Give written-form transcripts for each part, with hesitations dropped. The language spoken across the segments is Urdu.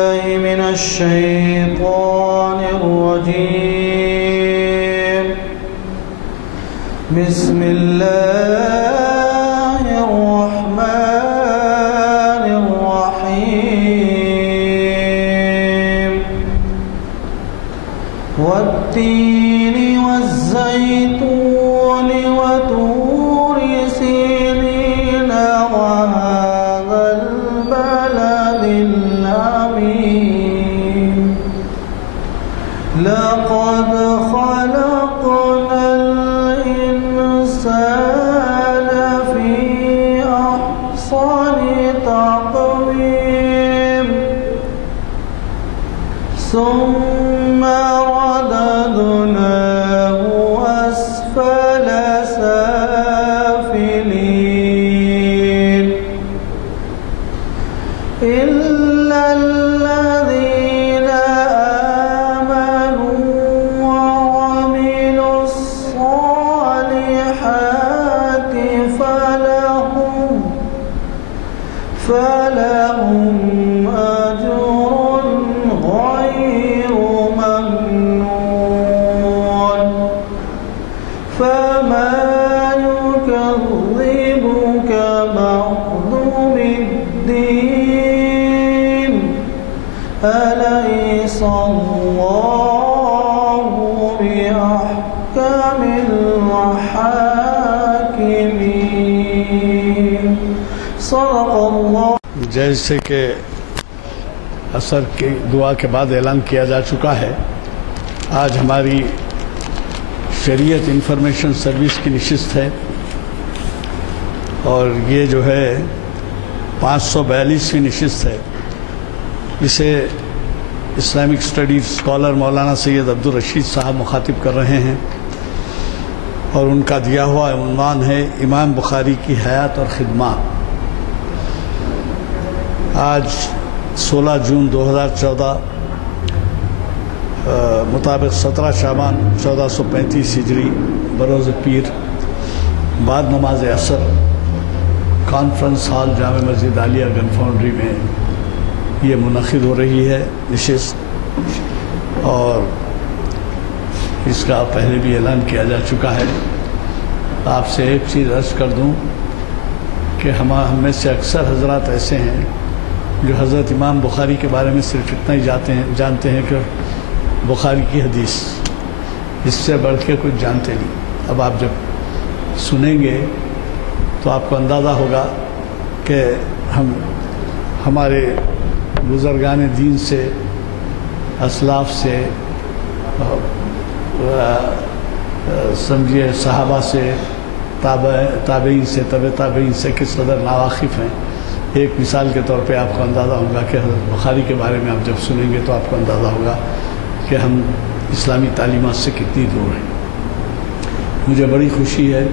من الشيطان الرجيم. بسم الله الرحمن الرحيم. والتين والزيتون وطور سينين وهذا البلد الأمين. لقد خلقنا الإنسان في أحسن تقويم ثم رددناه أسفل سافلين إلا الذين آمنوا وعملوا الصالحات فلهم أجر غير ممنون. فما يكذبك بعد بالدين. أليس الله بأحكم الحاكمين. صدق اللہ. جیسے کہ عصر کی دعا کے بعد اعلان کیا جا چکا ہے، آج ہماری شریعت انفارمیشن سروس کی نشست ہے اور یہ جو ہے 542ویں نشست ہے. اسے اسلامک اسٹڈیز اسکالر مولانا سید عبدالرشید صاحب مخاطب کر رہے ہیں اور ان کا دیا ہوا عنوان ہے امام بخاری کی حیات اور خدمات. آج 16 جون 2014 مطابق 17 شعبان 1435 ہجری بروز پیر بعد نماز عصر کانفرنس ہال جامع مسجد عالیہ گن فاؤنڈری میں یہ منعقد ہو رہی ہے نشست، اور اس کا پہلے بھی اعلان کیا جا چکا ہے. آپ سے ایک چیز عرض کر دوں کہ ہم میں سے اکثر حضرات ایسے ہیں جو حضرت امام بخاری کے بارے میں صرف اتنا ہی جانتے ہیں کہ بخاری کی حدیث، اس سے بڑھ کے کچھ جانتے نہیں. اب آپ جب سنیں گے تو آپ کو اندازہ ہوگا کہ ہمارے بزرگان دین سے، اسلاف سے، سمجھیے صحابہ سے، تابعین سے، طبع تابعین سے کس قدر ناواقف ہیں. ایک مثال کے طور پہ آپ کو اندازہ ہوگا کہ حضرت بخاری کے بارے میں آپ جب سنیں گے تو آپ کو اندازہ ہوگا کہ ہم اسلامی تعلیمات سے کتنی دور ہیں. مجھے بڑی خوشی ہے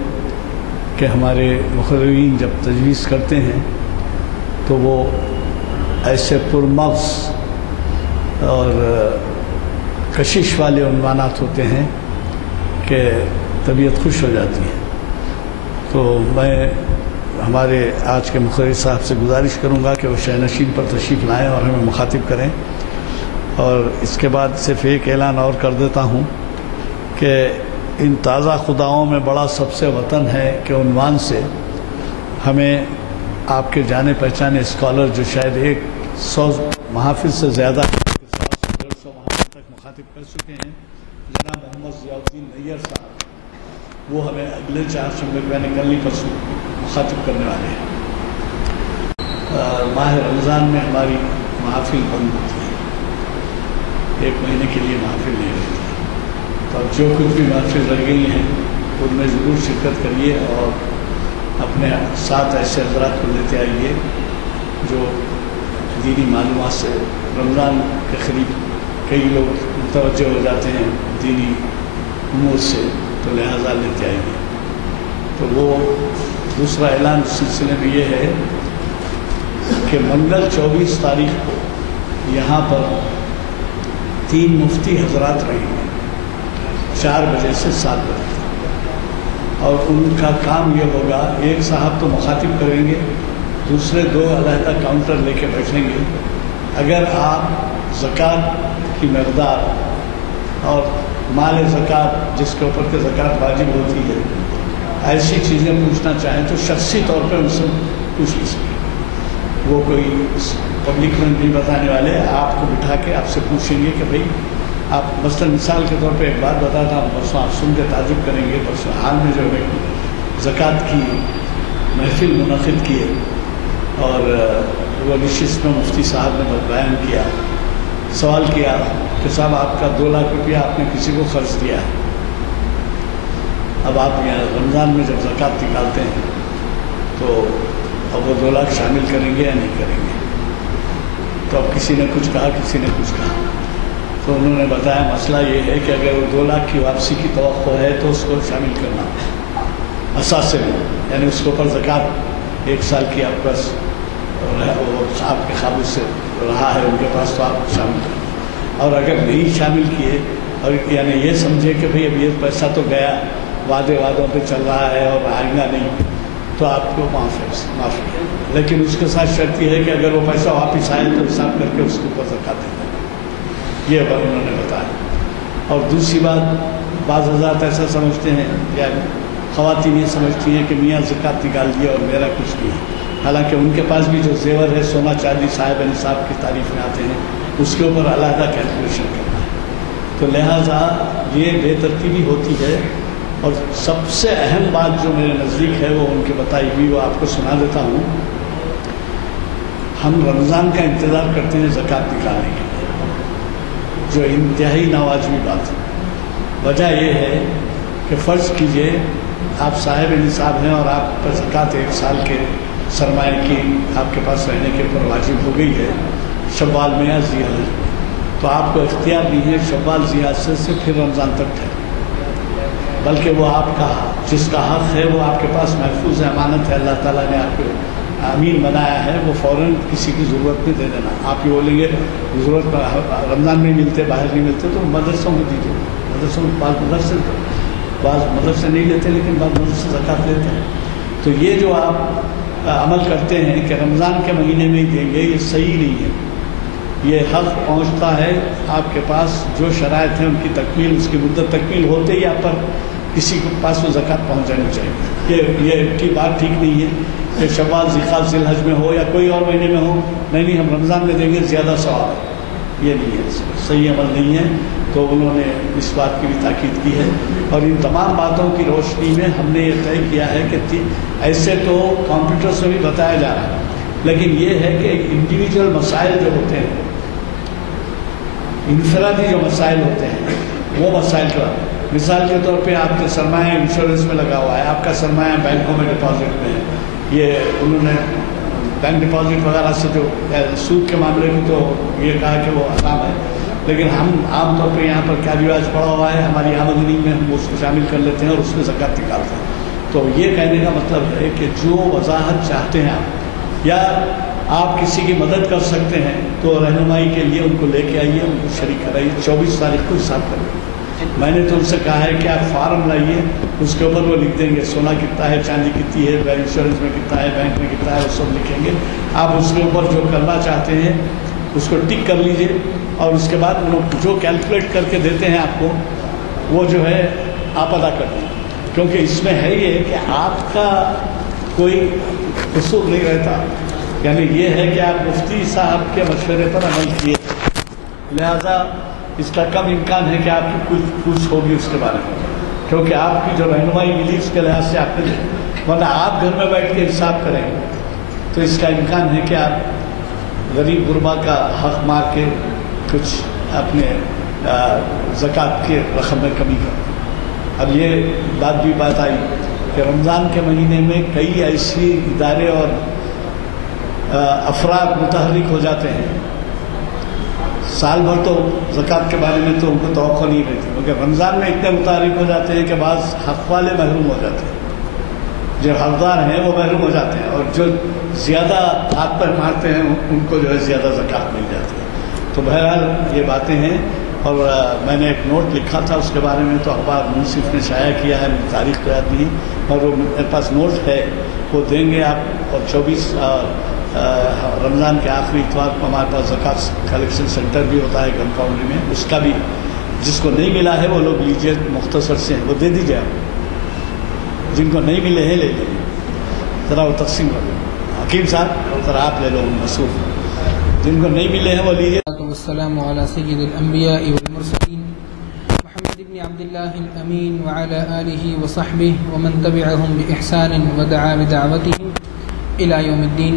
کہ ہمارے مقررین جب تجویز کرتے ہیں تو وہ ایسے پرمغز اور کشش والے عنوانات ہوتے ہیں کہ طبیعت خوش ہو جاتی ہے. تو میں ہمارے آج کے مقرر صاحب سے گزارش کروں گا کہ وہ شہنشین پر تشریف لائیں اور ہمیں مخاطب کریں. اور اس کے بعد صرف ایک اعلان اور کر دیتا ہوں کہ ان تازہ خداؤں میں بڑا سب سے وطن ہے کہ عنوان سے ہمیں آپ کے جانے پہچانے اسکالر جو شاید 100 محافظ سے زیادہ 100-150 محافظ تک مخاطب کر چکے ہیں، جناب محمد ضیاء الدین نیّر صاحب، وہ ہمیں اگلے 4 شنبے یعنی کل پرسوں مخاطب کرنے والے ہیں. ماہ رمضان میں ہماری محافل بند ہوتی ہے، 1 مہینے کے لیے محافل نہیں رہتی. تو اب جو کچھ بھی محافل رہ گئی ہیں ان میں ضرور شرکت کریے اور اپنے ساتھ ایسے حضرات کو لیتے آئیے جو دینی معلومات سے رمضان کے قریب کئی لوگ متوجہ ہو جاتے ہیں دینی امور سے، تو لہٰذا لیتے آئیے. تو وہ دوسرا اعلان اس سلسلے میں یہ ہے کہ منگل 24 تاریخ کو یہاں پر 3 مفتی حضرات رہیں گے 4 بجے سے 7 بجے تک، اور ان کا کام یہ ہوگا، ایک صاحب تو مخاطب کریں گے، دوسرے 2 علیحدہ کاؤنٹر لے کے بیٹھیں گے اگر آپ زکوٰۃ کی مقدار اور مال زکوٰۃ جس کے اوپر کہ زکوٰۃ واجب ہوتی ہے ایسی چیزیں پوچھنا چاہیں تو شخصی طور پہ ان سے پوچھ لے سکیں. وہ کوئی پبلک میں نہیں بتانے والے، آپ کو بٹھا کے آپ سے پوچھیں گے کہ بھئی آپ مثال کے طور پہ ایک بات بتاتا ہوں، پرسوں آپ سن کے تعجب کریں گے. پرسوں حال میں جو ہے زکوٰۃ کی محفل منعقد کی ہے اور وہ نشست میں مفتی صاحب نے بیان کیا، سوال کیا کہ صاحب آپ کا 2 لاکھ روپیہ آپ نے کسی کو خرچ دیا ہے، اب آپ یہاں رمضان میں جب زکوٰۃ نکالتے ہیں تو اب وہ 2 لاکھ شامل کریں گے یا نہیں کریں گے؟ تو اب کسی نے کچھ کہا، کسی نے کچھ کہا. تو انہوں نے بتایا مسئلہ یہ ہے کہ اگر وہ 2 لاکھ کی واپسی کی توقع ہے تو اس کو شامل کرنا اساس میں، یعنی اس کے اوپر زکوٰۃ 1 سال کی آپ پاس آپ کے قابو سے رہا ہے ان کے پاس تو آپ شامل کریں. اور اگر نہیں شامل کیے اور یعنی یہ سمجھے کہ بھئی اب یہ پیسہ تو گیا، وعدوں پہ چل رہا ہے اور آئے گا نہیں، تو آپ کو معافی ہے. لیکن اس کے ساتھ شرط یہ ہے کہ اگر وہ پیسہ واپس آئے تو حساب کر کے اس کے اوپر زکوٰۃ دیں. یہ انہوں نے بتایا. اور دوسری بات، بعض حضرات ایسا سمجھتے ہیں یا خواتین یہ سمجھتی ہیں کہ میاں زکوٰۃ نکال دیا اور میرا کچھ نہیں ہے، حالانکہ ان کے پاس بھی جو زیور ہے، سونا چاندی صاحب نصاب کی تعریف میں آتے ہیں، اس کے اوپر علیحدہ کیلکولیشن کرنا ہے. تو لہٰذا یہ بے ترتیبی ہوتی ہے. اور سب سے اہم بات جو میرے نزدیک ہے وہ ان کے بتائی ہوئی، وہ آپ کو سنا دیتا ہوں. ہم رمضان کا انتظار کرتے ہیں زکوٰۃ نکالنے کے لیے، جو انتہائی ناواجبی بات ہے. وجہ یہ ہے کہ فرض کیجئے آپ صاحب نصاب ہیں اور آپ پر زکوٰۃ 1 سال کے سرمایہ کی آپ کے پاس رہنے کے اوپر واجب ہو گئی ہے شوال میں یا ذی الحجہ میں، تو آپ کو اختیار نہیں ہے شوال ذی الحجہ سے پھر رمضان تک ٹھہرے، بلکہ وہ آپ کا جس کا حق ہے وہ آپ کے پاس محفوظ ہے، امانت ہے، اللہ تعالیٰ نے آپ کو امین بنایا ہے، وہ فوراً کسی کی ضرورت میں دے دینا. آپ یہ بولیں گے ضرورت رمضان میں ملتے، باہر نہیں ملتے تو مدرسوں میں دیجیے. مدرسوں میں بعض مدرسے نہیں لیتے لیکن بعض مدرسے زکوٰۃ لیتے ہیں. تو یہ جو آپ عمل کرتے ہیں کہ رمضان کے مہینے میں ہی دیں گے، یہ صحیح نہیں ہے. یہ حق پہنچتا ہے آپ کے پاس، جو شرائط ہیں ان کی تکمیل، اس کی مدت تکمیل ہوتے ہی آپ پر کسی کے پاس وہ زکوٰۃ پہنچ جانی چاہیے. یہ کی بات ٹھیک نہیں ہے کہ شوال ذی الحجہ میں ہو یا کوئی اور مہینے میں ہو، نہیں ہم رمضان میں دیں گے زیادہ ثواب ہے. یہ نہیں ہے، صحیح عمل نہیں ہے. تو انہوں نے اس بات کی بھی تاکید کی ہے. اور ان تمام باتوں کی روشنی میں ہم نے یہ طے کیا ہے کہ ایسے تو کمپیوٹر سے بھی بتایا جا رہا ہے، لیکن یہ ہے کہ انڈیویجول مسائل جو ہوتے ہیں، انفرادی جو مسائل ہوتے ہیں، وہ مسائل کا مثال کے طور پہ آپ کے سرمایہ انشورنس میں لگا ہوا ہے، آپ کا سرمایہ بینکوں میں ڈپازٹ میں ہے. یہ انہوں نے بینک ڈپازٹ وغیرہ سے جو سود کے معاملے میں تو یہ کہا کہ وہ حرام ہے، لیکن ہم عام طور پہ یہاں پر کیا رواج پڑا ہوا ہے، ہماری آمدنی میں ہم اس کو شامل کر لیتے ہیں اور اس میں زکوٰۃ نکالتے ہیں. تو یہ کہنے کا مطلب ہے کہ جو وضاحت چاہتے ہیں آپ، یا آپ کسی کی مدد کر سکتے ہیں تو رہنمائی کے لیے ان کو لے کے آئیے، ان کو شریک کرائیے. 24 تاریخ کو حساب کریں. میں نے تو ان سے کہا ہے کہ آپ فارم لائیے، اس کے اوپر وہ لکھ دیں گے سونا کتنا ہے، چاندی کتنی ہے، انشورنس میں کتنا ہے، بینک میں کتنا ہے، وہ سب لکھیں گے. آپ اس کے اوپر جو کرنا چاہتے ہیں اس کو ٹک کر لیجئے، اور اس کے بعد جو کیلکولیٹ کر کے دیتے ہیں آپ کو، وہ جو ہے آپ ادا کر دیں. کیونکہ اس میں ہے یہ کہ آپ کا کوئی قصور نہیں رہتا، یعنی یہ ہے کہ آپ مفتی صاحب کے مشورے پر عمل کیے، لہذا اس کا کم امکان ہے کہ آپ کی کچھ پوچھ ہوگی اس کے بارے میں، کیونکہ آپ کی جو رہنمائی ملی اس کے لحاظ سے آپ نے، ورنہ آپ گھر میں بیٹھ کے حساب کریں تو اس کا امکان ہے کہ آپ غریب غربا کا حق مار کے کچھ اپنے زکوٰۃ کے رقم میں کمی کریں. اب یہ بات آئی کہ رمضان کے مہینے میں کئی ایسی ادارے اور افراد متحرک ہو جاتے ہیں. سال بھر تو زکوٰۃ کے بارے میں تو ان کو توقع نہیں رہتی، مگر رمضان میں اتنے متحرک ہو جاتے ہیں کہ بعض حق والے محروم ہو جاتے ہیں، جو حقدار ہیں وہ محروم ہو جاتے ہیں، اور جو زیادہ ہاتھ پر مارتے ہیں ان کو جو ہے زیادہ زکوٰۃ مل جاتی ہے. تو بہرحال یہ باتیں ہیں. اور میں نے ایک نوٹ لکھا تھا اس کے بارے میں، تو اخبار منصف نے شائع کیا ہے، میری تاریخ تو یاد نہیں، اور وہ میرے پاس نوٹ ہے، وہ دیں گے آپ. اور 24 رمضان کے آخری اتوار کو ہمارے پاس زکوٰۃ کلیکشن سینٹر بھی ہوتا ہے کمپاؤنڈری میں، اس کا بھی جس کو نہیں ملا ہے وہ لوگ لیجیے، مختصر سے ہیں وہ دے دیجیے آپ، جن کو نہیں ملے ہیں لے لیجیے، ذرا وہ تقسیم کر دیں۔ حکیم صاحب ذرا آپ لے لو، مصروف، جن کو نہیں ملے ہیں وہ لیجیے۔ والسلام على سيد الأنبياء والمرسلين محمد بن عبد الله الأمين وعلى آله وصحبه ومن تبعهم بإحسان ودعا بدعوتهم إلى يوم الدين.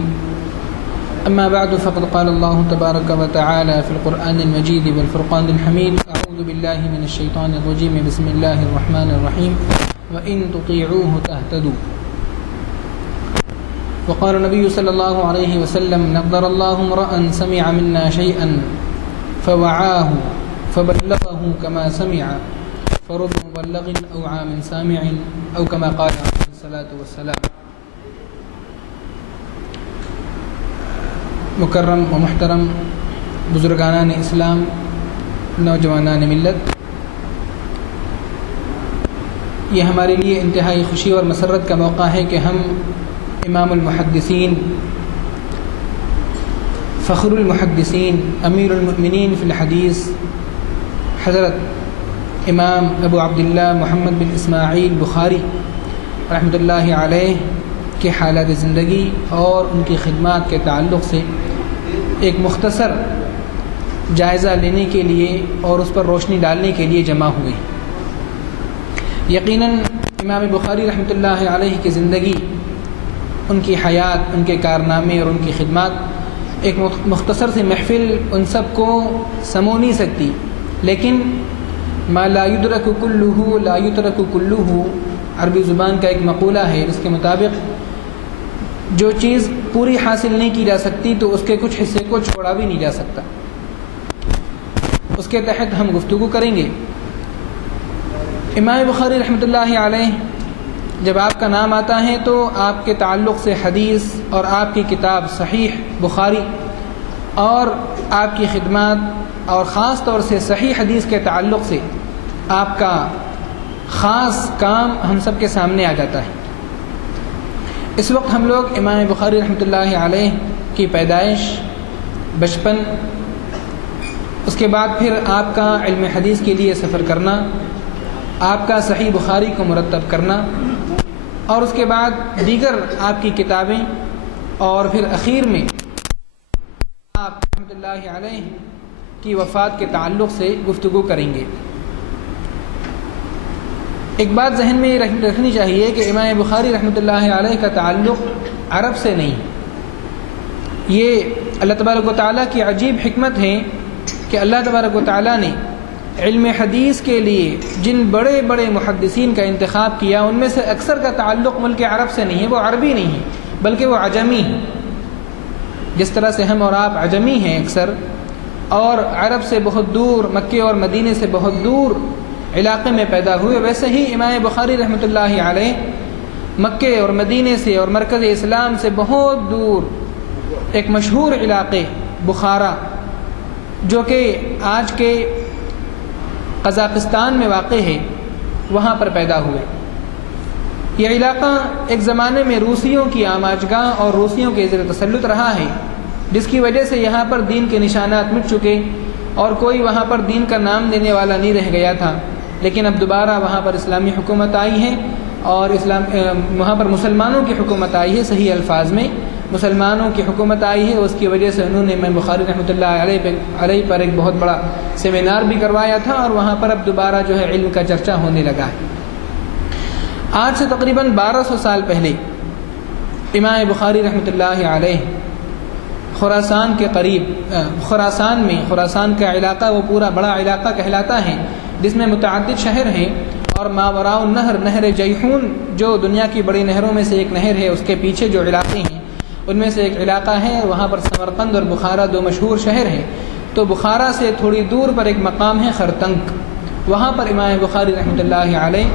أما بعد فقد قال الله تبارك وتعالى في القرآن المجيد والفرقان الحميد: أعوذ بالله من الشيطان الرجيم، بسم الله الرحمن الرحيم، وإن تطيعوه تهتدوا. وقال النبي صلى الله عليه وسلم: نضر الله امرأ سمع منا شيئا فوعاه فبلغه كما سمع فرب مبلغ أوعى من سامع أو كما قال عليه الصلاة والسلام. مکرم و محترم بزرگانان اسلام، نوجوانان ملت، یہ ہمارے لیے انتہائی خوشی اور مسرت کا موقع ہے کہ ہم امام المحدثین، فخر المحدثین، امیر المؤمنین فی الحدیث، حضرت امام ابو عبداللہ محمد بن اسماعیل بخاری رحمۃ اللہ علیہ کے حالات زندگی اور ان کی خدمات کے تعلق سے ایک مختصر جائزہ لینے کے لیے اور اس پر روشنی ڈالنے کے لیے جمع ہوئے۔ یقیناً امام بخاری رحمۃ اللہ علیہ کی زندگی، ان کی حیات، ان کے کارنامے اور ان کی خدمات ایک مختصر سی محفل ان سب کو سمو نہیں سکتی، لیکن ما لا یدرک کلہ لا یترک کلہ، عربی زبان کا ایک مقولہ ہے جس کے مطابق جو چیز پوری حاصل نہیں کی جا سکتی تو اس کے کچھ حصے کو چھوڑا بھی نہیں جا سکتا۔ اس کے تحت ہم گفتگو کریں گے۔ امام بخاری رحمۃ اللہ علیہ، جب آپ کا نام آتا ہے تو آپ کے تعلق سے حدیث اور آپ کی کتاب صحیح بخاری اور آپ کی خدمات اور خاص طور سے صحیح حدیث کے تعلق سے آپ کا خاص کام ہم سب کے سامنے آ جاتا ہے۔ اس وقت ہم لوگ امام بخاری رحمۃ اللہ علیہ کی پیدائش، بچپن، اس کے بعد پھر آپ کا علم حدیث کے لیے سفر کرنا، آپ کا صحیح بخاری کو مرتب کرنا، اور اس کے بعد دیگر آپ کی کتابیں، اور پھر اخیر میں آپ رحمۃ اللہ علیہ کی وفات کے تعلق سے گفتگو کریں گے۔ ایک بات ذہن میں رکھنی چاہیے کہ امام بخاری رحمۃ اللہ علیہ کا تعلق عرب سے نہیں، یہ اللہ تبارک و تعالیٰ کی عجیب حکمت ہے کہ اللہ تبارک و تعالیٰ نے علم حدیث کے لیے جن بڑے بڑے محدثین کا انتخاب کیا ان میں سے اکثر کا تعلق ملک عرب سے نہیں ہے، وہ عربی نہیں ہے بلکہ وہ عجمی ہے۔ جس طرح سے ہم اور آپ عجمی ہیں اکثر، اور عرب سے بہت دور، مکے اور مدینے سے بہت دور علاقے میں پیدا ہوئے، ویسے ہی امام بخاری رحمۃ اللہ علیہ مکے اور مدینے سے اور مرکز اسلام سے بہت دور ایک مشہور علاقے بخارا، جو کہ آج کے قزاقستان میں واقع ہے، وہاں پر پیدا ہوئے۔ یہ علاقہ ایک زمانے میں روسیوں کی آماجگاہ اور روسیوں کے زیر تسلط رہا ہے، جس کی وجہ سے یہاں پر دین کے نشانات مٹ چکے اور کوئی وہاں پر دین کا نام دینے والا نہیں رہ گیا تھا۔ لیکن اب دوبارہ وہاں پر اسلامی حکومت آئی ہے اور وہاں پر مسلمانوں کی حکومت آئی ہے، صحیح الفاظ میں مسلمانوں کی حکومت آئی ہے۔ اس کی وجہ سے انہوں نے امام بخاری رحمۃ اللہ علیہ پر ایک بہت بڑا سیمینار بھی کروایا تھا، اور وہاں پر اب دوبارہ جو ہے علم کا چرچا ہونے لگا ہے۔ آج سے تقریباً 1200 سال پہلے امام بخاری رحمۃ اللہ علیہ خراسان کے قریب، خراسان کا علاقہ وہ پورا بڑا علاقہ کہلاتا ہے جس میں متعدد شہر ہیں، اور ماوراء النہر، نہر جیحون جو دنیا کی بڑی نہروں میں سے ایک نہر ہے، اس کے پیچھے جو علاقے ہیں ان میں سے ایک علاقہ ہے، وہاں پر سمرقند اور بخارا دو مشہور شہر ہیں۔ تو بخارا سے تھوڑی دور پر ایک مقام ہے خرتنک، وہاں پر امام بخاری رحمۃ اللہ علیہ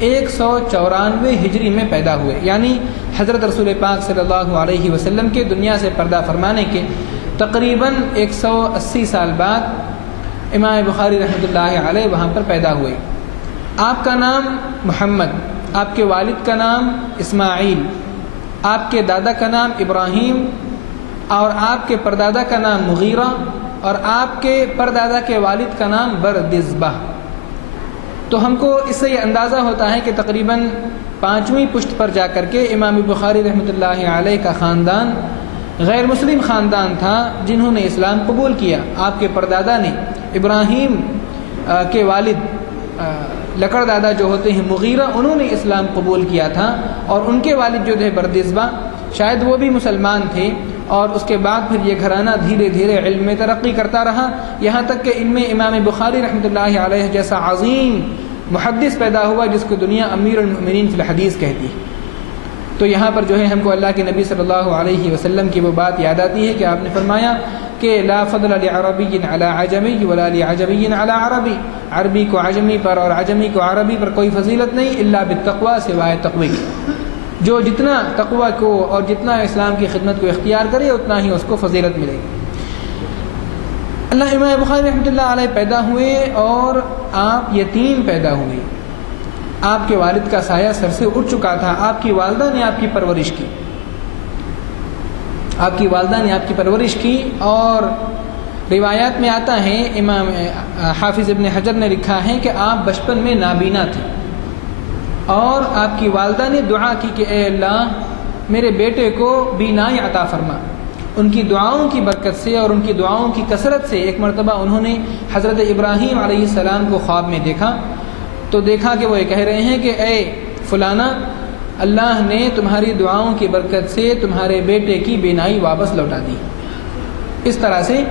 194 ہجری میں پیدا ہوئے، یعنی حضرت رسول پاک صلی اللہ علیہ وسلم کے دنیا سے پردہ فرمانے کے تقریباً 180 سال بعد امام بخاری رحمۃ اللہ علیہ وہاں پر پیدا ہوئے۔ آپ کا نام محمد، آپ کے والد کا نام اسماعیل، آپ کے دادا کا نام ابراہیم، اور آپ کے پردادا کا نام مغیرہ اور آپ کے پردادا کے والد کا نام بردزبہ، تو ہم کو اس سے یہ اندازہ ہوتا ہے کہ تقریباً 5ویں پشت پر جا کر کے امام بخاری رحمۃ اللہ علیہ کا خاندان غیر مسلم خاندان تھا جنہوں نے اسلام قبول کیا۔ آپ کے پردادا نے ابراہیم کے والد لکڑ دادا جو ہوتے ہیں مغیرہ، انہوں نے اسلام قبول کیا تھا، اور ان کے والد جو تھے بردزبہ شاید وہ بھی مسلمان تھے، اور اس کے بعد پھر یہ گھرانہ دھیرے دھیرے علم میں ترقی کرتا رہا، یہاں تک کہ ان میں امام بخاری رحمۃ اللہ علیہ جیسا عظیم محدث پیدا ہوا جس کو دنیا امیر المؤمنین فی الحدیث کہتی ہے۔ تو یہاں پر جو ہے ہم کو اللہ کے نبی صلی اللہ علیہ وسلم کی وہ بات یاد آتی ہے کہ آپ نے فرمایا کہ لا فضل لعربی علی عجمی ولا لعجمی علی عربی، عربی کو عجمی پر اور عجمی کو عربی پر کوئی فضیلت نہیں الا بالتقوی، سوائے تقوی کی۔ جو جتنا تقوی کو اور جتنا اسلام کی خدمت کو اختیار کرے اتنا ہی اس کو فضیلت ملے گی۔ اللہ امام بخاری رحمۃ اللہ علیہ پیدا ہوئے اور آپ یتیم پیدا ہوئے، آپ کے والد کا سایہ سر سے اٹھ چکا تھا، آپ کی والدہ نے آپ کی پرورش کی، آپ کی والدہ نے آپ کی پرورش کی، اور روایات میں آتا ہے، امام حافظ ابن حجر نے لکھا ہے کہ آپ بچپن میں نابینا تھے، اور آپ کی والدہ نے دعا کی کہ اے اللہ میرے بیٹے کو بینائی عطا فرما۔ ان کی دعاؤں کی برکت سے اور ان کی دعاؤں کی کثرت سے ایک مرتبہ انہوں نے حضرت ابراہیم علیہ السلام کو خواب میں دیکھا، تو دیکھا کہ وہ یہ کہہ رہے ہیں کہ اے فلانا، اللہ نے تمہاری دعاؤں کی برکت سے تمہارے بیٹے کی بینائی واپس لوٹا دی۔ اس طرح سے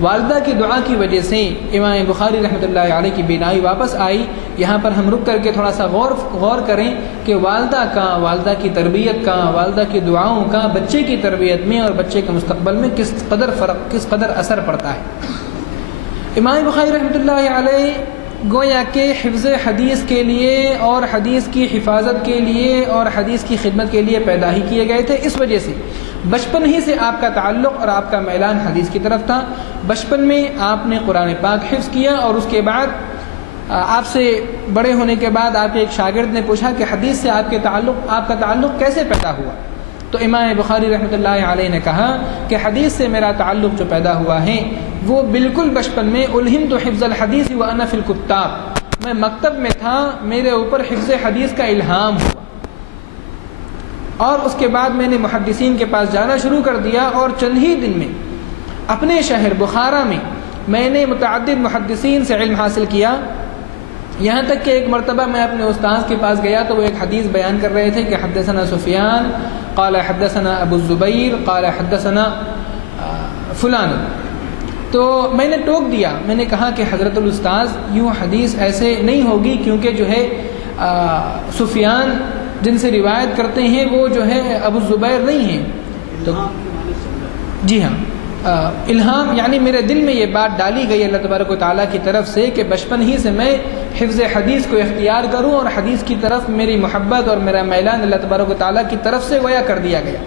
والدہ کی دعا کی وجہ سے امام بخاری رحمۃ اللہ علیہ کی بینائی واپس آئی۔ یہاں پر ہم رک کر کے تھوڑا سا غور کریں کہ والدہ کی تربیت کا، والدہ کی دعاؤں کا بچے کی تربیت میں اور بچے کے مستقبل میں کس قدر اثر پڑتا ہے۔ امام بخاری رحمۃ اللہ علیہ گویا کہ حفظ حدیث کے لیے اور حدیث کی حفاظت کے لیے اور حدیث کی خدمت کے لیے پیدا ہی کیے گئے تھے۔ اس وجہ سے بچپن ہی سے آپ کا تعلق اور آپ کا میلان حدیث کی طرف تھا۔ بچپن میں آپ نے قرآن پاک حفظ کیا، اور اس کے بعد آپ سے بڑے ہونے کے بعد آپ کے ایک شاگرد نے پوچھا کہ حدیث سے آپ کا تعلق کیسے پیدا ہوا؟ تو امام بخاری رحمۃ اللہ علیہ نے کہا کہ حدیث سے میرا تعلق جو پیدا ہوا ہے وہ بالکل بچپن میں الہمت حفظ الحدیث وانا فی الکتاب، میں مکتب میں تھا، میرے اوپر حفظ حدیث کا الہام ہوا، اور اس کے بعد میں نے محدثین کے پاس جانا شروع کر دیا، اور چند ہی دن میں اپنے شہر بخارا میں نے متعدد محدثین سے علم حاصل کیا، یہاں تک کہ ایک مرتبہ میں اپنے استاذ کے پاس گیا تو وہ ایک حدیث بیان کر رہے تھے کہ حدثنا سفیان قال حدثنا ابو الزبیر قال حدثنا فلان، تو میں نے ٹوک دیا، میں نے کہا کہ حضرت الاستاذ یوں حدیث ایسے نہیں ہوگی، کیونکہ جو ہے سفیان جن سے روایت کرتے ہیں وہ جو ہے ابو الزبیر نہیں ہیں۔ تو جی ہاں، الہام یعنی میرے دل میں یہ بات ڈالی گئی اللہ تبارک و تعالیٰ کی طرف سے کہ بچپن ہی سے میں حفظ حدیث کو اختیار کروں، اور حدیث کی طرف میری محبت اور میرا میلان اللہ تبارک و تعالیٰ کی طرف سے گویا کر دیا گیا۔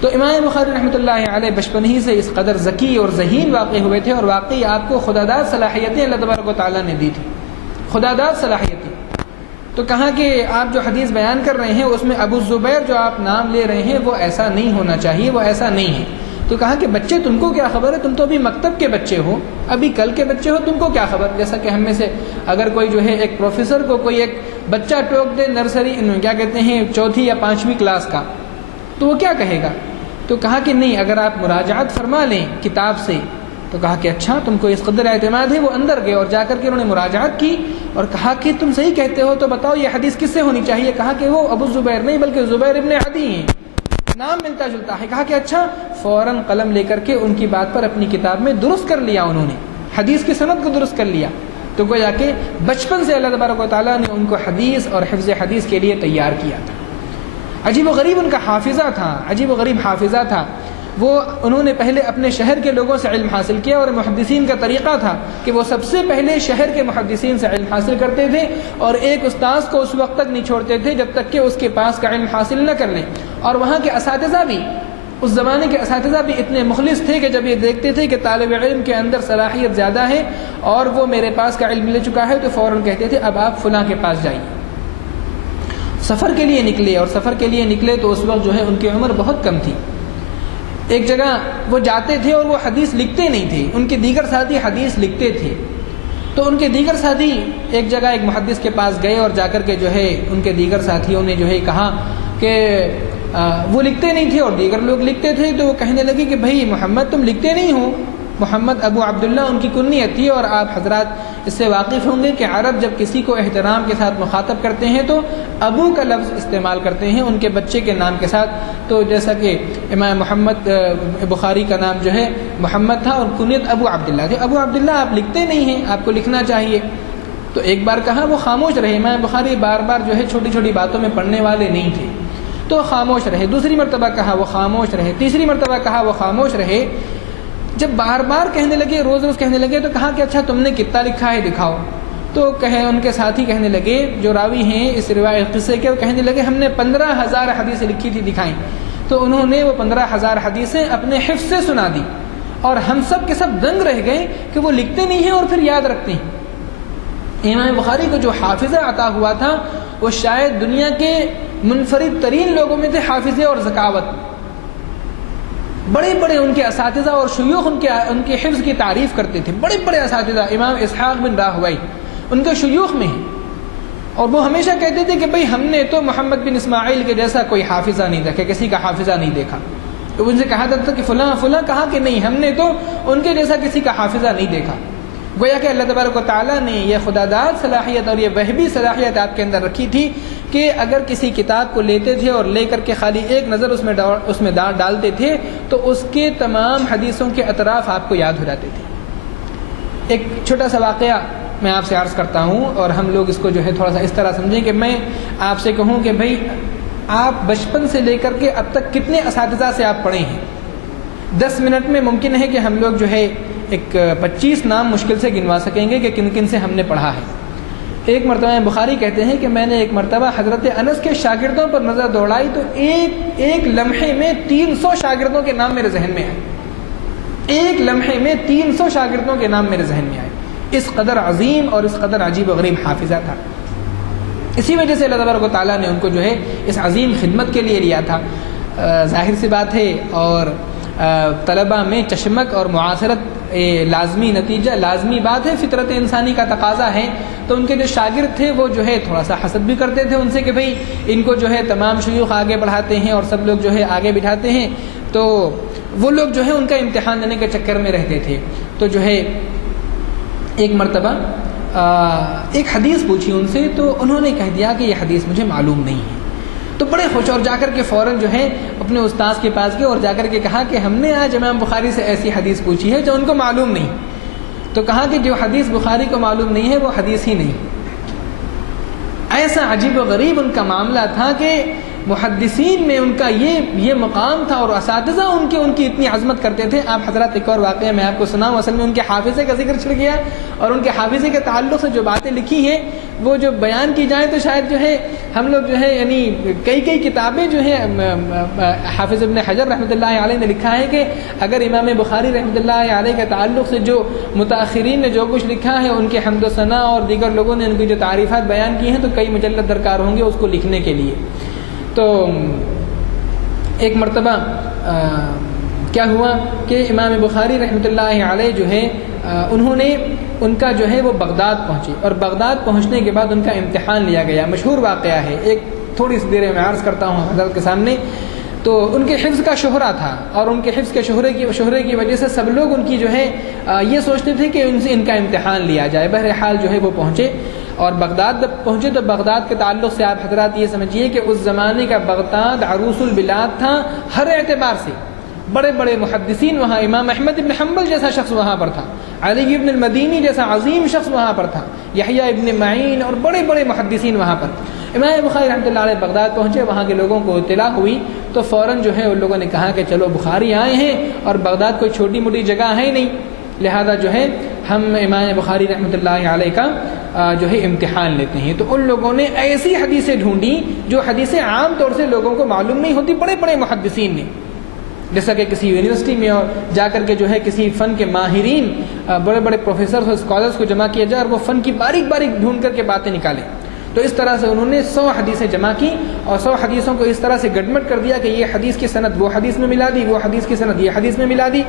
تو امام بخاری رحمۃ اللہ علیہ بچپن ہی سے اس قدر ذکی اور ذہین واقع ہوئے تھے، اور واقعی آپ کو خداداد صلاحیتیں اللہ تبارک و تعالیٰ نے دی تھی، خداداد صلاحیتیں۔ تو کہا کہ آپ جو حدیث بیان کر رہے ہیں اس میں ابو الزبیر جو آپ نام لے رہے ہیں وہ ایسا نہیں ہونا چاہیے، وہ ایسا نہیں ہے۔ تو کہا کہ بچے تم کو کیا خبر ہے، تم تو ابھی مکتب کے بچے ہو، ابھی کل کے بچے ہو، تم کو کیا خبر؟ جیسا کہ ہم میں سے اگر کوئی جو ہے ایک پروفیسر کو کوئی ایک بچہ ٹوک دے نرسری کیا کہتے ہیں 4 یا 5ویں کلاس کا، تو وہ کیا کہے گا؟ تو کہا کہ نہیں، اگر آپ مراجعت فرما لیں کتاب سے، تو کہا کہ اچھا تم کو اس قدر اعتماد ہے۔ وہ اندر گئے اور جا کر کے انہوں نے مراجعت کی اور کہا کہ تم صحیح کہتے ہو، تو بتاؤ یہ حدیث کس سے ہونی چاہیے؟ کہا کہ وہ ابو الزبیر نہیں بلکہ زبیر ابن عدی ہیں، نام ملتا جلتا ہے۔ کہا کہ اچھا، فوراً قلم لے کر کے ان کی بات پر اپنی کتاب میں درست کر لیا، انہوں نے حدیث کی سند کو درست کر لیا۔ تو گویا کہ بچپن سے اللہ تبارک و تعالیٰ نے ان کو حدیث اور حفظ حدیث کے لیے تیار کیا تھا۔ عجیب و غریب ان کا حافظہ تھا، عجیب و غریب حافظہ تھا۔ وہ انہوں نے پہلے اپنے شہر کے لوگوں سے علم حاصل کیا، اور محدثین کا طریقہ تھا کہ وہ سب سے پہلے شہر کے محدثین سے علم حاصل کرتے تھے، اور ایک استاذ کو اس وقت تک نہیں چھوڑتے تھے جب تک کہ اس کے پاس کا علم حاصل نہ کر لیں۔ اور وہاں کے اساتذہ بھی، اس زمانے کے اساتذہ بھی اتنے مخلص تھے کہ جب یہ دیکھتے تھے کہ طالب علم کے اندر صلاحیت زیادہ ہے اور وہ میرے پاس کا علم لے چکا ہے، تو فوراً کہتے تھے اب آپ فلاں کے پاس جائیے۔ سفر کے لیے نکلے، اور سفر کے لیے نکلے تو اس وقت جو ہے ان کی عمر بہت کم تھی۔ ایک جگہ وہ جاتے تھے اور وہ حدیث لکھتے نہیں تھے، ان کے دیگر ساتھی حدیث لکھتے تھے، تو ان کے دیگر ساتھی ایک جگہ ایک محدث کے پاس گئے اور جا کر کے جو ہے ان کے دیگر ساتھیوں نے جو ہے کہا کہ وہ لکھتے نہیں تھے اور دیگر لوگ لکھتے تھے، تو وہ کہنے لگے کہ بھائی محمد تم لکھتے نہیں ہو۔ محمد ابو عبداللہ ان کی کنیت تھی، اور آپ حضرات اس سے واقف ہوں گے کہ عرب جب کسی کو احترام کے ساتھ مخاطب کرتے ہیں تو ابو کا لفظ استعمال کرتے ہیں ان کے بچے کے نام کے ساتھ، تو جیسا کہ امام محمد بخاری کا نام جو ہے محمد تھا اور کنیت ابو عبداللہ تھی۔ ابو عبداللہ آپ لکھتے نہیں ہیں، آپ کو لکھنا چاہیے۔ تو ایک بار کہا، وہ خاموش رہے۔ امام بخاری بار بار جو ہے چھوٹی چھوٹی باتوں میں پڑھنے والے نہیں تھے، تو خاموش رہے۔ دوسری مرتبہ کہا، وہ خاموش رہے۔ تیسری مرتبہ کہا، وہ خاموش رہے۔ جب بار بار کہنے لگے، روز روز کہنے لگے، تو کہا کہ اچھا تم نے کتنا لکھا ہے دکھاؤ۔ تو ان کے ساتھی کہنے لگے، جو راوی ہیں اس روایت قصے کے، وہ کہنے لگے ہم نے 15,000 حدیثیں لکھی تھی، دکھائیں۔ تو انہوں نے وہ 15,000 حدیثیں اپنے حفظ سے سنا دی، اور ہم سب کے سب دنگ رہ گئے کہ وہ لکھتے نہیں ہیں اور پھر یاد رکھتے ہیں۔ امام بخاری کو جو حافظہ عطا ہوا تھا وہ شاید دنیا کے منفرد ترین لوگوں میں تھے، حافظے اور ذکاوت۔ بڑے بڑے ان کے اساتذہ اور شیوخ ان کے حفظ کی تعریف کرتے تھے۔ بڑے بڑے اساتذہ امام اسحاق بن راہوی ان کے شیوخ میں ہیں، اور وہ ہمیشہ کہتے تھے کہ بھئی ہم نے تو محمد بن اسماعیل کے جیسا کوئی حافظہ نہیں دیکھا، کسی کا حافظہ نہیں دیکھا۔ تو ان سے کہا جاتا تھا کہ فلاں فلاں، کہا کہ نہیں ہم نے تو ان کے جیسا کسی کا حافظہ نہیں دیکھا۔ گویا کہ اللہ تبارک و تعالیٰ نے یہ خداداد صلاحیت اور یہ وہبی صلاحیت آپ کے اندر رکھی تھی کہ اگر کسی کتاب کو لیتے تھے اور لے کر کے خالی ایک نظر اس میں ڈالتے تھے تو اس کے تمام حدیثوں کے اطراف آپ کو یاد ہو جاتے تھے۔ ایک چھوٹا سا واقعہ میں آپ سے عرض کرتا ہوں، اور ہم لوگ اس کو جو ہے تھوڑا سا اس طرح سمجھیں کہ میں آپ سے کہوں کہ بھائی آپ بچپن سے لے کر کے اب تک کتنے اساتذہ سے آپ پڑھے ہیں۔ 10 منٹ میں ممکن ہے کہ ہم لوگ جو ہے ایک 25 نام مشکل سے گنوا سکیں گے کہ کن کن سے ہم نے پڑھا ہے۔ ایک مرتبہ بخاری کہتے ہیں کہ میں نے ایک مرتبہ حضرت انس کے شاگردوں پر نظر دوڑائی تو ایک لمحے میں 300 شاگردوں کے نام میرے ذہن میں آئے۔ ایک لمحے میں 300 شاگردوں کے نام میرے ذہن میں آئے۔ اس قدر عظیم اور اس قدر عجیب و غریب حافظہ تھا۔ اسی وجہ سے اللہ تبارک و تعالیٰ نے ان کو جو ہے اس عظیم خدمت کے لیے لیا تھا۔ ظاہر سی بات ہے، اور طلبہ میں چشمک اور معاصرت لازمی نتیجہ، لازمی بات ہے، فطرت انسانی کا تقاضا ہے۔ تو ان کے جو شاگرد تھے وہ جو ہے تھوڑا سا حسد بھی کرتے تھے ان سے کہ بھئی ان کو جو ہے تمام شیوخ آگے بڑھاتے ہیں اور سب لوگ جو ہے آگے بٹھاتے ہیں، تو وہ لوگ جو ہے ان کا امتحان دینے کے چکر میں رہتے تھے۔ تو جو ہے ایک مرتبہ ایک حدیث پوچھی ان سے، تو انہوں نے کہہ دیا کہ یہ حدیث مجھے معلوم نہیں ہے۔ تو بڑے خوش، اور جا کر کے فوراً جو ہے اپنے استاذ کے پاس گئے اور جا کر کے کہا کہ ہم نے آج امام بخاری سے ایسی حدیث پوچھی ہے جو ان کو معلوم نہیں۔ تو کہا کہ جو حدیث بخاری کو معلوم نہیں ہے وہ حدیث ہی نہیں۔ ایسا عجیب و غریب ان کا معاملہ تھا کہ محدثین میں ان کا یہ مقام تھا، اور اساتذہ ان کی اتنی عظمت کرتے تھے۔ آپ حضرات ایک اور واقعہ میں آپ کو سناؤں، اصل میں ان کے حافظے کا ذکر چھڑ گیا، اور ان کے حافظے کے تعلق سے جو باتیں لکھی ہیں وہ جو بیان کی جائیں تو شاید جو ہے ہم لوگ جو ہے یعنی کئی کتابیں جو ہیں حافظ ابن حجر رحمۃ اللہ علیہ نے لکھا ہے کہ اگر امام بخاری رحمۃ اللہ علیہ کے تعلق سے جو متاخرین نے جو کچھ لکھا ہے، ان کے حمد و ثنا اور دیگر لوگوں نے ان کی جو تعریفات بیان کی ہیں، تو کئی مجلد درکار ہوں گے اس کو لکھنے کے لیے۔ تو ایک مرتبہ کیا ہوا کہ امام بخاری رحمۃ اللہ علیہ جو ہے انہوں نے ان کا جو ہے وہ بغداد پہنچے، اور بغداد پہنچنے کے بعد ان کا امتحان لیا گیا۔ مشہور واقعہ ہے، ایک تھوڑی سی دیر میں عرض کرتا ہوں حضرت کے سامنے۔ تو ان کے حفظ کا شہرہ تھا، اور ان کے حفظ کے شہرے کی وجہ سے سب لوگ ان کی جو ہے یہ سوچتے تھے کہ ان سے ان کا امتحان لیا جائے۔ بہرحال جو ہے وہ پہنچے، اور بغداد جب پہنچے تو بغداد کے تعلق سے آپ حضرات یہ سمجھیے کہ اس زمانے کا بغداد عروس البلاد تھا ہر اعتبار سے۔ بڑے بڑے محدثین وہاں، امام احمد ابن حنبل جیسا شخص وہاں پر تھا، علی ابن المدینی جیسا عظیم شخص وہاں پر تھا، یحییٰ ابن معین، اور بڑے بڑے محدثین وہاں پر۔ امام بخاری رحمۃ اللہ علیہ بغداد پہنچے، وہاں کے لوگوں کو اطلاع ہوئی تو فوراً جو ہے ان لوگوں نے کہا کہ چلو بخاری آئے ہیں، اور بغداد کوئی چھوٹی موٹی جگہ ہے نہیں، لہذا جو ہے ہم امام بخاری رحمۃ اللہ علیہ کا جو ہے امتحان لیتے ہیں۔ تو ان لوگوں نے ایسی حدیثیں ڈھونڈی جو حدیثیں عام طور سے لوگوں کو معلوم نہیں ہوتی، بڑے بڑے محدثین نے، جیسا کہ کسی یونیورسٹی میں اور جا کر کے جو ہے کسی فن کے ماہرین، بڑے بڑے پروفیسرز اور اسکالرز کو جمع کیا جائے اور وہ فن کی باریک باریک ڈھونڈ کر کے باتیں نکالیں۔ تو اس طرح سے انہوں نے 100 حدیثیں جمع کی اور 100 حدیثوں کو اس طرح سے گڈمٹ کر دیا کہ یہ حدیث کی سند وہ حدیث میں ملا دی، وہ حدیث کی سند یہ حدیث میں ملا دی،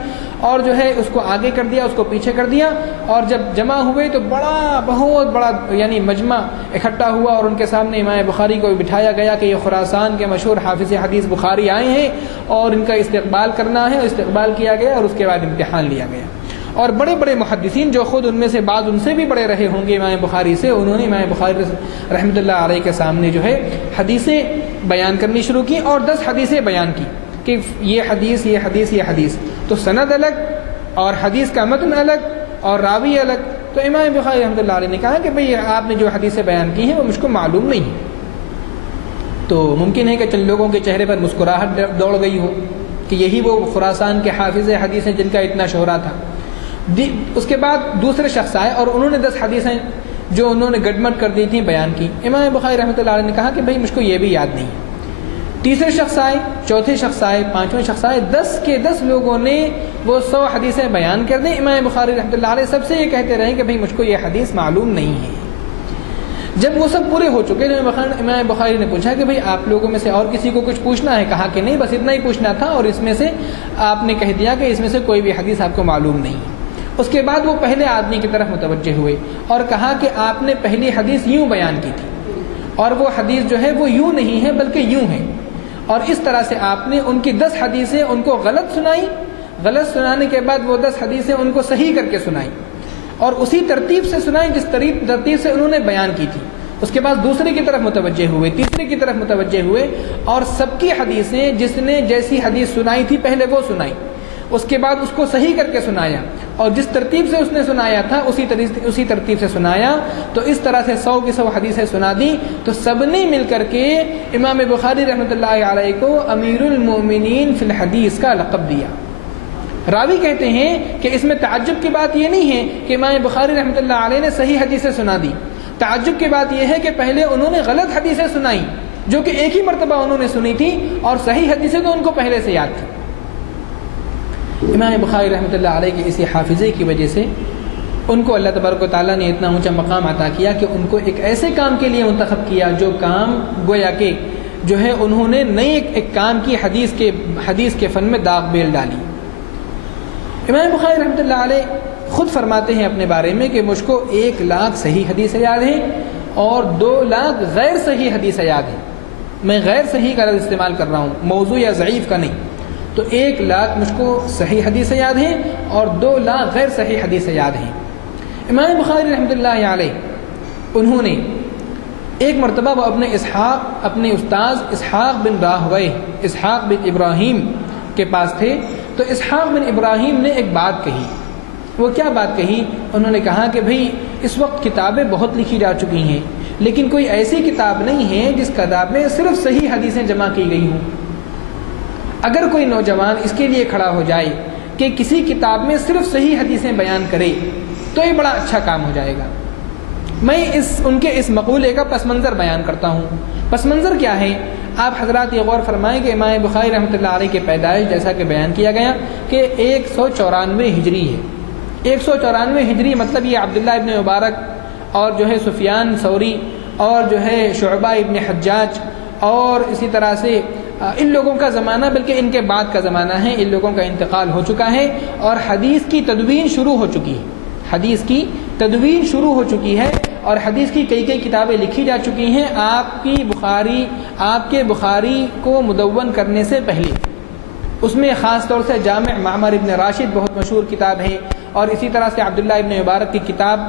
اور جو ہے اس کو آگے کر دیا، اس کو پیچھے کر دیا. اور جب جمع ہوئے تو بہت بڑا یعنی مجمع اکٹھا ہوا اور ان کے سامنے امام بخاری کو بٹھایا گیا کہ یہ خراسان کے مشہور حافظ حدیث بخاری آئے ہیں اور ان کا استقبال کرنا ہے. اور استقبال کیا گیا اور اس کے بعد امتحان لیا گیا. اور بڑے بڑے محدثین جو خود ان میں سے بعض ان سے بھی بڑے رہے ہوں گے امام بخاری سے، انہوں نے امام بخاری رحمۃ اللہ علیہ کے سامنے جو ہے حدیثیں بیان کرنی شروع کی اور 10 حدیثیں بیان کی کہ یہ حدیث یہ حدیث یہ حدیث. تو سند الگ اور حدیث کا متن الگ اور راوی الگ. تو امام بخاری رحمۃ اللہ علیہ نے کہا کہ بھئی آپ نے جو حدیثیں بیان کی ہیں وہ مجھ کو معلوم نہیں ہے. تو ممکن ہے کہ چند لوگوں کے چہرے پر مسکراہٹ دوڑ گئی ہو کہ یہی وہ خراسان کے حافظ حدیث ہیں جن کا اتنا شہرا تھا. اس کے بعد دوسرے شخص آئے اور انہوں نے 10 حدیثیں جو انہوں نے گڈمٹ کر دی تھیں بیان کی. امام بخاری رحمۃ اللہ علیہ نے کہا کہ بھئی مجھ کو یہ بھی یاد نہیں. تیسرے شخص آئے، چوتھے شخص آئے، پانچویں شخص آئے، 10 کے 10 لوگوں نے وہ 100 حدیثیں بیان کر دیں. امام بخاری رحمۃ اللہ علیہ سب سے یہ کہتے رہے کہ بھئی مجھ کو یہ حدیث معلوم نہیں ہے. جب وہ سب پورے ہو چکے تو امام بخاری نے پوچھا کہ بھئی آپ لوگوں میں سے اور کسی کو کچھ پوچھنا ہے؟ کہا کہ نہیں، بس اتنا ہی پوچھنا تھا اور اس میں سے آپ نے کہہ دیا کہ اس میں سے کوئی بھی حدیث آپ کو معلوم نہیں ہے. اس کے بعد وہ پہلے آدمی کی طرف متوجہ ہوئے اور کہا کہ آپ نے پہلی حدیث یوں بیان کی تھی اور وہ حدیث جو ہے وہ یوں نہیں ہے بلکہ یوں ہے. اور اس طرح سے آپ نے ان کی 10 حدیثیں ان کو غلط سنائی. غلط سنانے کے بعد وہ 10 حدیثیں ان کو صحیح کر کے سنائی اور اسی ترتیب سے سنائی جس ترتیب سے انہوں نے بیان کی تھی. اس کے بعد دوسرے کی طرف متوجہ ہوئے، تیسرے کی طرف متوجہ ہوئے اور سب کی حدیثیں جس نے جیسی حدیث سنائی تھی پہلے وہ سنائی. اس کے بعد اس کو صحیح کر کے سنایا اور جس ترتیب سے اس نے سنایا تھا اسی ترتیب سے سنایا. تو اس طرح سے 100 کی 100 حدیثیں سنا دی. تو سب نے مل کر کے امام بخاری رحمۃ اللہ علیہ کو امیر المومنین فی الحدیث کا لقب دیا. راوی کہتے ہیں کہ اس میں تعجب کی بات یہ نہیں ہے کہ امام بخاری رحمۃ اللہ علیہ نے صحیح حدیثیں سنا دی. تعجب کی بات یہ ہے کہ پہلے انہوں نے غلط حدیثیں سنائی جو کہ ایک ہی مرتبہ انہوں نے سنی تھی اور صحیح حدیثیں تو ان کو پہلے سے یاد تھی. امام بخاری رحمۃ اللہ علیہ کے اسی حافظے کی وجہ سے ان کو اللہ تبارک و تعالیٰ نے اتنا اونچا مقام عطا کیا کہ ان کو ایک ایسے کام کے لیے منتخب کیا جو کام گویا کہ جو ہے انہوں نے نئے ایک کام کی حدیث کے فن میں داغ بیل ڈالی. امام بخاری رحمۃ اللہ علیہ خود فرماتے ہیں اپنے بارے میں کہ مجھ کو 1 لاکھ صحیح حدیثیں یاد ہیں اور 2 لاکھ غیر صحیح حدیثیں یاد ہیں. میں غیر صحیح کا لفظ استعمال کر رہا ہوں، موضوع یا ضعیف کا نہیں. تو 1 لاکھ مجھ کو صحیح حدیثیں یاد ہیں اور 2 لاکھ غیر صحیح حدیثیں یاد ہیں. امام بخاری رحمۃ اللہ علیہ انہوں نے ایک مرتبہ وہ اپنے استاذ اسحاق بن راہویہ اسحاق بن ابراہیم کے پاس تھے. تو اسحاق بن ابراہیم نے ایک بات کہی. وہ کیا بات کہی؟ انہوں نے کہا کہ بھئی اس وقت کتابیں بہت لکھی جا چکی ہیں لیکن کوئی ایسی کتاب نہیں ہے جس کتاب میں صرف صحیح حدیثیں جمع کی گئی ہوں. اگر کوئی نوجوان اس کے لیے کھڑا ہو جائے کہ کسی کتاب میں صرف صحیح حدیثیں بیان کرے تو یہ بڑا اچھا کام ہو جائے گا. میں ان کے اس مقولے کا پس منظر بیان کرتا ہوں. پس منظر کیا ہے؟ آپ حضرات یہ غور فرمائیں کہ امام بخاری رحمۃ اللہ علیہ کی پیدائش جیسا کہ بیان کیا گیا کہ 194 ہجری ہے. 194 ہجری مطلب یہ عبداللہ ابن مبارک اور جو ہے سفیان ثوری اور جو ہے شعبہ ابن حجاج اور اسی طرح سے ان لوگوں کا زمانہ، بلکہ ان کے بعد کا زمانہ ہے. ان لوگوں کا انتقال ہو چکا ہے اور حدیث کی تدوین شروع ہو چکی ہے. حدیث کی تدوین شروع ہو چکی ہے اور حدیث کی کئی کتابیں لکھی جا چکی ہیں. آپ کے بخاری کو مدون کرنے سے پہلے اس میں خاص طور سے جامع معمر ابن راشد بہت مشہور کتاب ہے اور اسی طرح سے عبداللہ ابن مبارک کی کتاب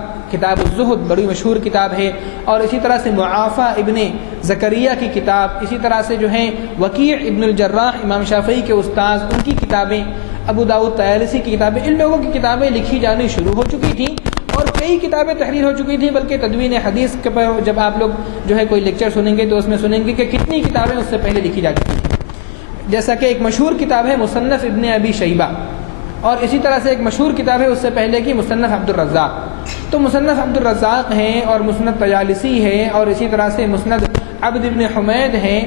الزہد بڑی مشہور کتاب ہے اور اسی طرح سے معافی ابن زکریہ کی کتاب، اسی طرح سے جو ہیں وکیع ابن الجراح امام شافعی کے استاذ ان کی کتابیں، ابو داؤد طیالسی کی کتابیں، ان لوگوں کی کتابیں لکھی جانی شروع ہو چکی تھیں اور کئی کتابیں تحریر ہو چکی تھیں. بلکہ تدوین حدیث کے پر جب آپ لوگ جو ہے کوئی لیکچر سنیں گے تو اس میں سنیں گے کہ کتنی کتابیں اس سے پہلے لکھی جا چکی تھیں. جیسا کہ ایک مشہور کتاب ہے مصنف ابن ابی شیبہ اور اسی طرح سے ایک مشہور کتاب ہے اس سے پہلے کی مصنف عبد الرزاق. تو مصنف عبد الرزاق ہیں اور مسند طیالسی ہے اور اسی طرح سے مسند عبد ابن حمید ہیں.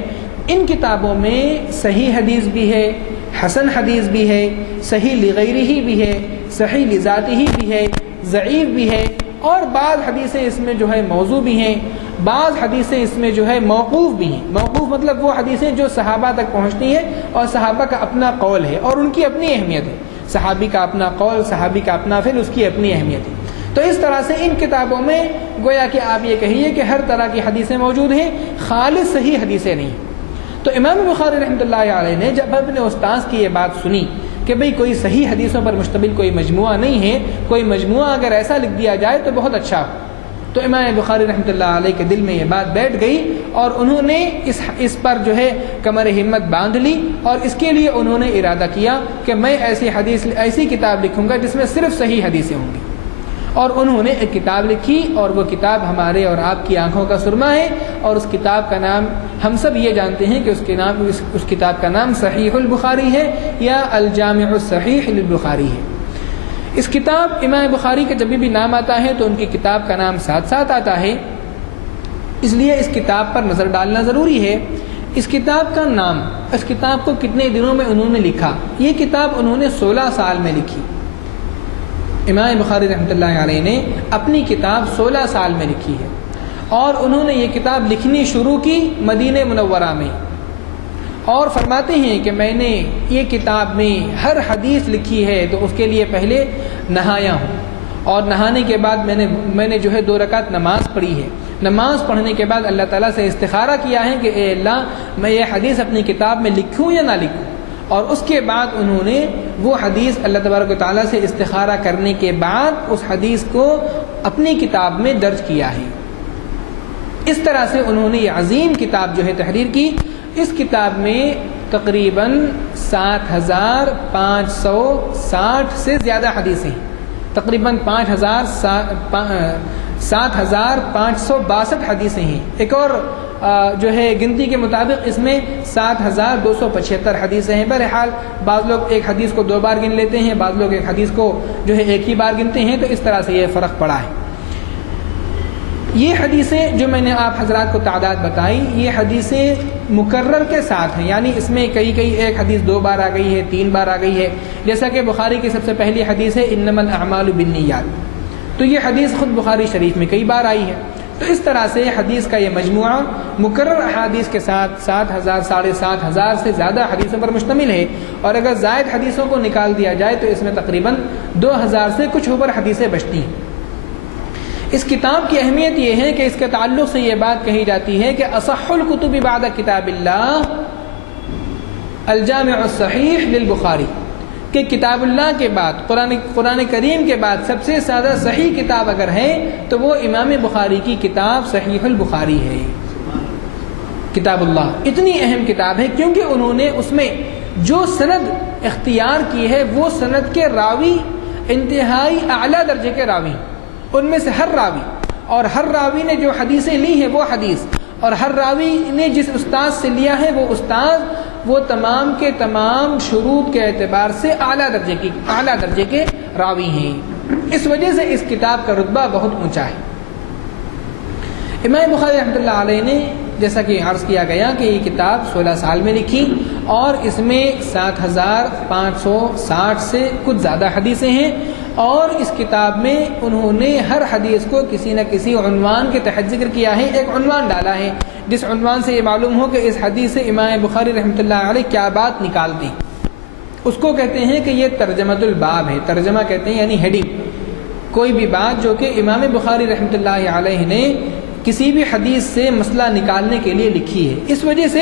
ان کتابوں میں صحیح حدیث بھی ہے، حسن حدیث بھی ہے، صحیح لغیرہ بھی ہے، صحیح لذاتہ بھی ہے، ضعیف بھی ہے اور بعض حدیثیں اس میں جو ہے موضوع بھی ہیں، بعض حدیثیں اس میں جو ہے موقوف بھی ہیں۔ موقوف مطلب وہ حدیثیں جو صحابہ تک پہنچتی ہیں اور صحابہ کا اپنا قول ہے اور ان کی اپنی اہمیت ہے، صحابی کا اپنا قول، صحابی کا اپنا فعل، اس کی اپنی اہمیت ہے۔ تو اس طرح سے ان کتابوں میں گویا کہ آپ یہ کہیے کہ ہر طرح کی حدیثیں موجود ہیں، خالص صحیح حدیثیں نہیں۔ تو امام بخاری رحمۃ اللہ علیہ نے جب اپنے استاذ کی یہ بات سنی کہ بھئی کوئی صحیح حدیثوں پر مشتمل کوئی مجموعہ نہیں ہے، کوئی مجموعہ اگر ایسا لکھ دیا جائے تو بہت اچھا ہو، تو امام بخاری رحمۃ اللہ علیہ کے دل میں یہ بات بیٹھ گئی اور انہوں نے اس پر جو ہے کمر ہمت باندھ لی، اور اس کے لیے انہوں نے ارادہ کیا کہ میں ایسی کتاب لکھوں گا جس میں صرف صحیح حدیثیں ہوں گی۔ اور انہوں نے ایک کتاب لکھی، اور وہ کتاب ہمارے اور آپ کی آنکھوں کا سرما ہے، اور اس کتاب کا نام ہم سب یہ جانتے ہیں کہ اس کتاب کا نام صحیح البخاری ہے یا الجامع الصحیح للبخاری ہے۔ اس کتاب امام بخاری کا جب بھی نام آتا ہے تو ان کی کتاب کا نام ساتھ ساتھ آتا ہے، اس لیے اس کتاب پر نظر ڈالنا ضروری ہے۔ اس کتاب کا نام، اس کتاب کو کتنے دنوں میں انہوں نے لکھا، یہ کتاب انہوں نے 16 سال میں لکھی۔ امام بخاری رحمۃ اللہ علیہ نے اپنی کتاب 16 سال میں لکھی ہے، اور انہوں نے یہ کتاب لکھنی شروع کی مدینہ منورہ میں، اور فرماتے ہیں کہ میں نے یہ کتاب میں ہر حدیث لکھی ہے تو اس کے لیے پہلے نہایا ہوں، اور نہانے کے بعد میں نے جو ہے 2 رکعت نماز پڑھی ہے۔ نماز پڑھنے کے بعد اللہ تعالیٰ سے استخارہ کیا ہے کہ اے اللہ میں یہ حدیث اپنی کتاب میں لکھوں یا نہ لکھوں، اور اس کے بعد انہوں نے وہ حدیث اللہ تبارک و تعالیٰ سے استخارہ کرنے کے بعد اس حدیث کو اپنی کتاب میں درج کیا ہے۔ اس طرح سے انہوں نے یہ عظیم کتاب جو ہے تحریر کی۔ اس کتاب میں تقریباً 7560 سے زیادہ حدیثیں ہیں، تقریباً 7562 حدیثیں ہیں۔ ایک اور جو ہے گنتی کے مطابق اس میں 7275 حدیثیں ہیں۔ بہرحال بعض لوگ ایک حدیث کو 2 بار گن لیتے ہیں، بعض لوگ ایک حدیث کو جو ہے ایک ہی بار گنتے ہیں، تو اس طرح سے یہ فرق پڑا ہے۔ یہ حدیثیں جو میں نے آپ حضرات کو تعداد بتائی، یہ حدیثیں مکرر کے ساتھ ہیں، یعنی اس میں کئی ایک حدیث 2 بار آ گئی ہے، 3 بار آ گئی ہے، جیسا کہ بخاری کی سب سے پہلی حدیث ہے انما الاعمال بالنیات، تو یہ حدیث خود بخاری شریف میں کئی بار آئی ہے۔ تو اس طرح سے حدیث کا یہ مجموعہ مکرر احادیث کے ساتھ 7000 7500 سے زیادہ حدیثوں پر مشتمل ہے، اور اگر زائد حدیثوں کو نکال دیا جائے تو اس میں تقریباً 2000 سے کچھ اوپر حدیثیں بچتی ہیں۔ اس کتاب کی اہمیت یہ ہے کہ اس کے تعلق سے یہ بات کہی جاتی ہے کہ اصح الکتب بعد کتاب اللہ الجامع الصحیح للبخاری، کہ کتاب اللہ کے بعد قرآن کریم کے بعد سب سے زیادہ صحیح کتاب اگر ہے تو وہ امام بخاری کی کتاب صحیح البخاری ہے۔ کتاب اللہ اتنی اہم کتاب ہے کیونکہ انہوں نے اس میں جو سند اختیار کی ہے وہ سند کے راوی انتہائی اعلیٰ درجے کے راوی، ان میں سے ہر راوی، اور ہر راوی نے جو حدیثیں لی ہیں وہ حدیث، اور ہر راوی نے جس استاد سے لیا ہے وہ استاد، وہ تمام کے تمام شروط کے اعتبار سے اعلیٰ درجے کے راوی ہیں۔ اس وجہ سے اس کتاب کا رتبہ بہت اونچا ہے۔ امام بخاری رحمۃ اللہ علیہ نے جیسا کہ عرض کیا گیا کہ یہ کتاب 16 سال میں لکھی، اور اس میں 7560 سے کچھ زیادہ حدیثیں ہیں، اور اس کتاب میں انہوں نے ہر حدیث کو کسی نہ کسی عنوان کے تحت ذکر کیا ہے، ایک عنوان ڈالا ہے جس عنوان سے یہ معلوم ہو کہ اس حدیث سے امام بخاری رحمۃ اللہ علیہ کیا بات نکالتے ہیں۔ اس کو کہتے ہیں کہ یہ ترجمۃ الباب ہے، ترجمہ کہتے ہیں یعنی ہیڈنگ، کوئی بھی بات جو کہ امام بخاری رحمۃ اللہ علیہ نے کسی بھی حدیث سے مسئلہ نکالنے کے لیے لکھی ہے۔ اس وجہ سے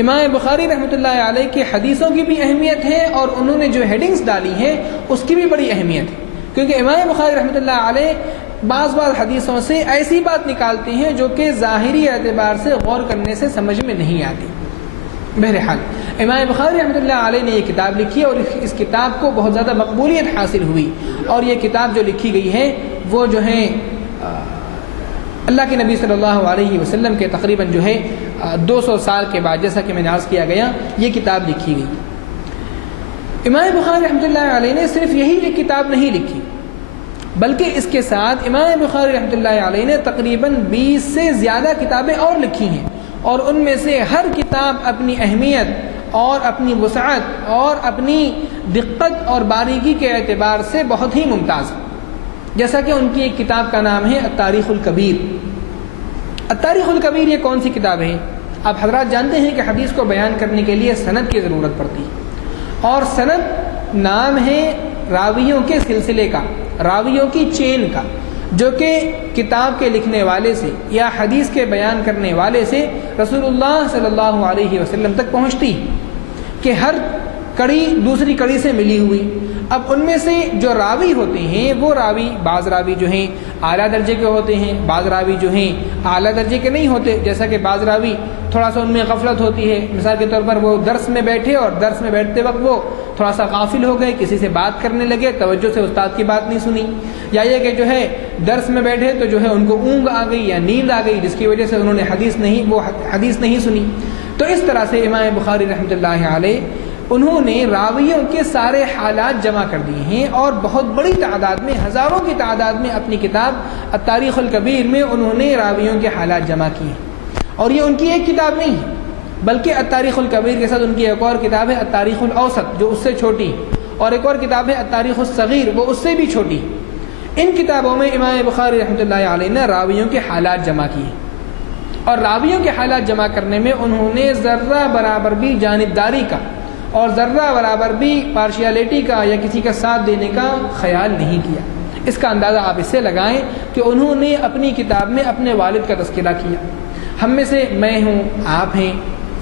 امام بخاری رحمۃ اللہ علیہ کی حدیثوں کی بھی اہمیت ہے، اور انہوں نے جو ہیڈنگز ڈالی ہیں اس کی بھی بڑی اہمیت ہے، کیونکہ امام بخاری رحمۃ اللہ علیہ بعض حدیثوں سے ایسی بات نکالتے ہیں جو کہ ظاہری اعتبار سے غور کرنے سے سمجھ میں نہیں آتی۔ بہرحال امام بخاری رحمۃ اللہ علیہ نے یہ کتاب لکھی، اور اس کتاب کو بہت زیادہ مقبولیت حاصل ہوئی، اور یہ کتاب جو لکھی گئی ہے وہ جو ہے اللہ کے نبی صلی اللہ علیہ وسلم کے تقریباً جو ہے 200 سال کے بعد، جیسا کہ میں نے عرض کیا گیا، یہ کتاب لکھی گئی۔ امام بخاری رحمۃ اللہ علیہ نے صرف یہی ایک کتاب نہیں لکھی، بلکہ اس کے ساتھ امام بخاری رحمۃ اللہ علیہ نے تقریباً 20 سے زیادہ کتابیں اور لکھی ہیں، اور ان میں سے ہر کتاب اپنی اہمیت اور اپنی وسعت اور اپنی دقت اور باریکی کے اعتبار سے بہت ہی ممتاز ہے۔ جیسا کہ ان کی ایک کتاب کا نام ہے التاریخ الکبیر۔ التاریخ الکبیر یہ کون سی کتاب ہے؟ آپ حضرات جانتے ہیں کہ حدیث کو بیان کرنے کے لیے سند کی ضرورت پڑتی ہے، اور سند نام ہے راویوں کے سلسلے کا، راویوں کی چین کا، جو کہ کتاب کے لکھنے والے سے یا حدیث کے بیان کرنے والے سے رسول اللہ صلی اللہ علیہ وسلم تک پہنچتی، کہ ہر کڑی دوسری کڑی سے ملی ہوئی۔ اب ان میں سے جو راوی ہوتے ہیں وہ راوی، بعض راوی جو ہیں اعلیٰ درجے کے ہوتے ہیں، بعض راوی جو ہیں اعلیٰ درجے کے نہیں ہوتے، جیسا کہ بعض راوی تھوڑا سا ان میں غفلت ہوتی ہے، مثال کے طور پر وہ درس میں بیٹھے اور درس میں بیٹھتے وقت وہ تھوڑا سا غافل ہو گئے، کسی سے بات کرنے لگے، توجہ سے استاد کی بات نہیں سنی، یا یہ کہ جو ہے درس میں بیٹھے تو جو ہے ان کو اونگ آ گئی یا نیند آ گئی، جس کی وجہ سے انہوں نے حدیث نہیں سنی۔ تو اس طرح سے امام بخاری رحمۃ اللہ علیہ انہوں نے راویوں کے سارے حالات جمع کر دیے ہیں، اور بہت بڑی تعداد میں، ہزاروں کی تعداد میں اپنی کتاب التاریخ الکبیر میں انہوں نے راویوں کے حالات جمع کیے ہیں۔ اور یہ ان کی ایک کتاب نہیں ہے، بلکہ التاریخ الکبیر کے ساتھ ان کی ایک اور کتاب ہے التاریخ الاوسط، جو اس سے چھوٹی، اور ایک اور کتاب ہے التاریخ الصغیر، وہ اس سے بھی چھوٹی۔ ان کتابوں میں امام بخاری رحمۃ اللہ علیہ نے راویوں کے حالات جمع کیے، اور راویوں کے حالات جمع کرنے میں انہوں نے ذرہ برابر بھی جانبداری کا اور ذرہ برابر بھی پارشیالٹی کا یا کسی کا ساتھ دینے کا خیال نہیں کیا۔ اس کا اندازہ آپ اس سے لگائیں کہ انہوں نے اپنی کتاب میں اپنے والد کا تذکرہ کیا۔ ہم میں سے میں ہوں، آپ ہیں،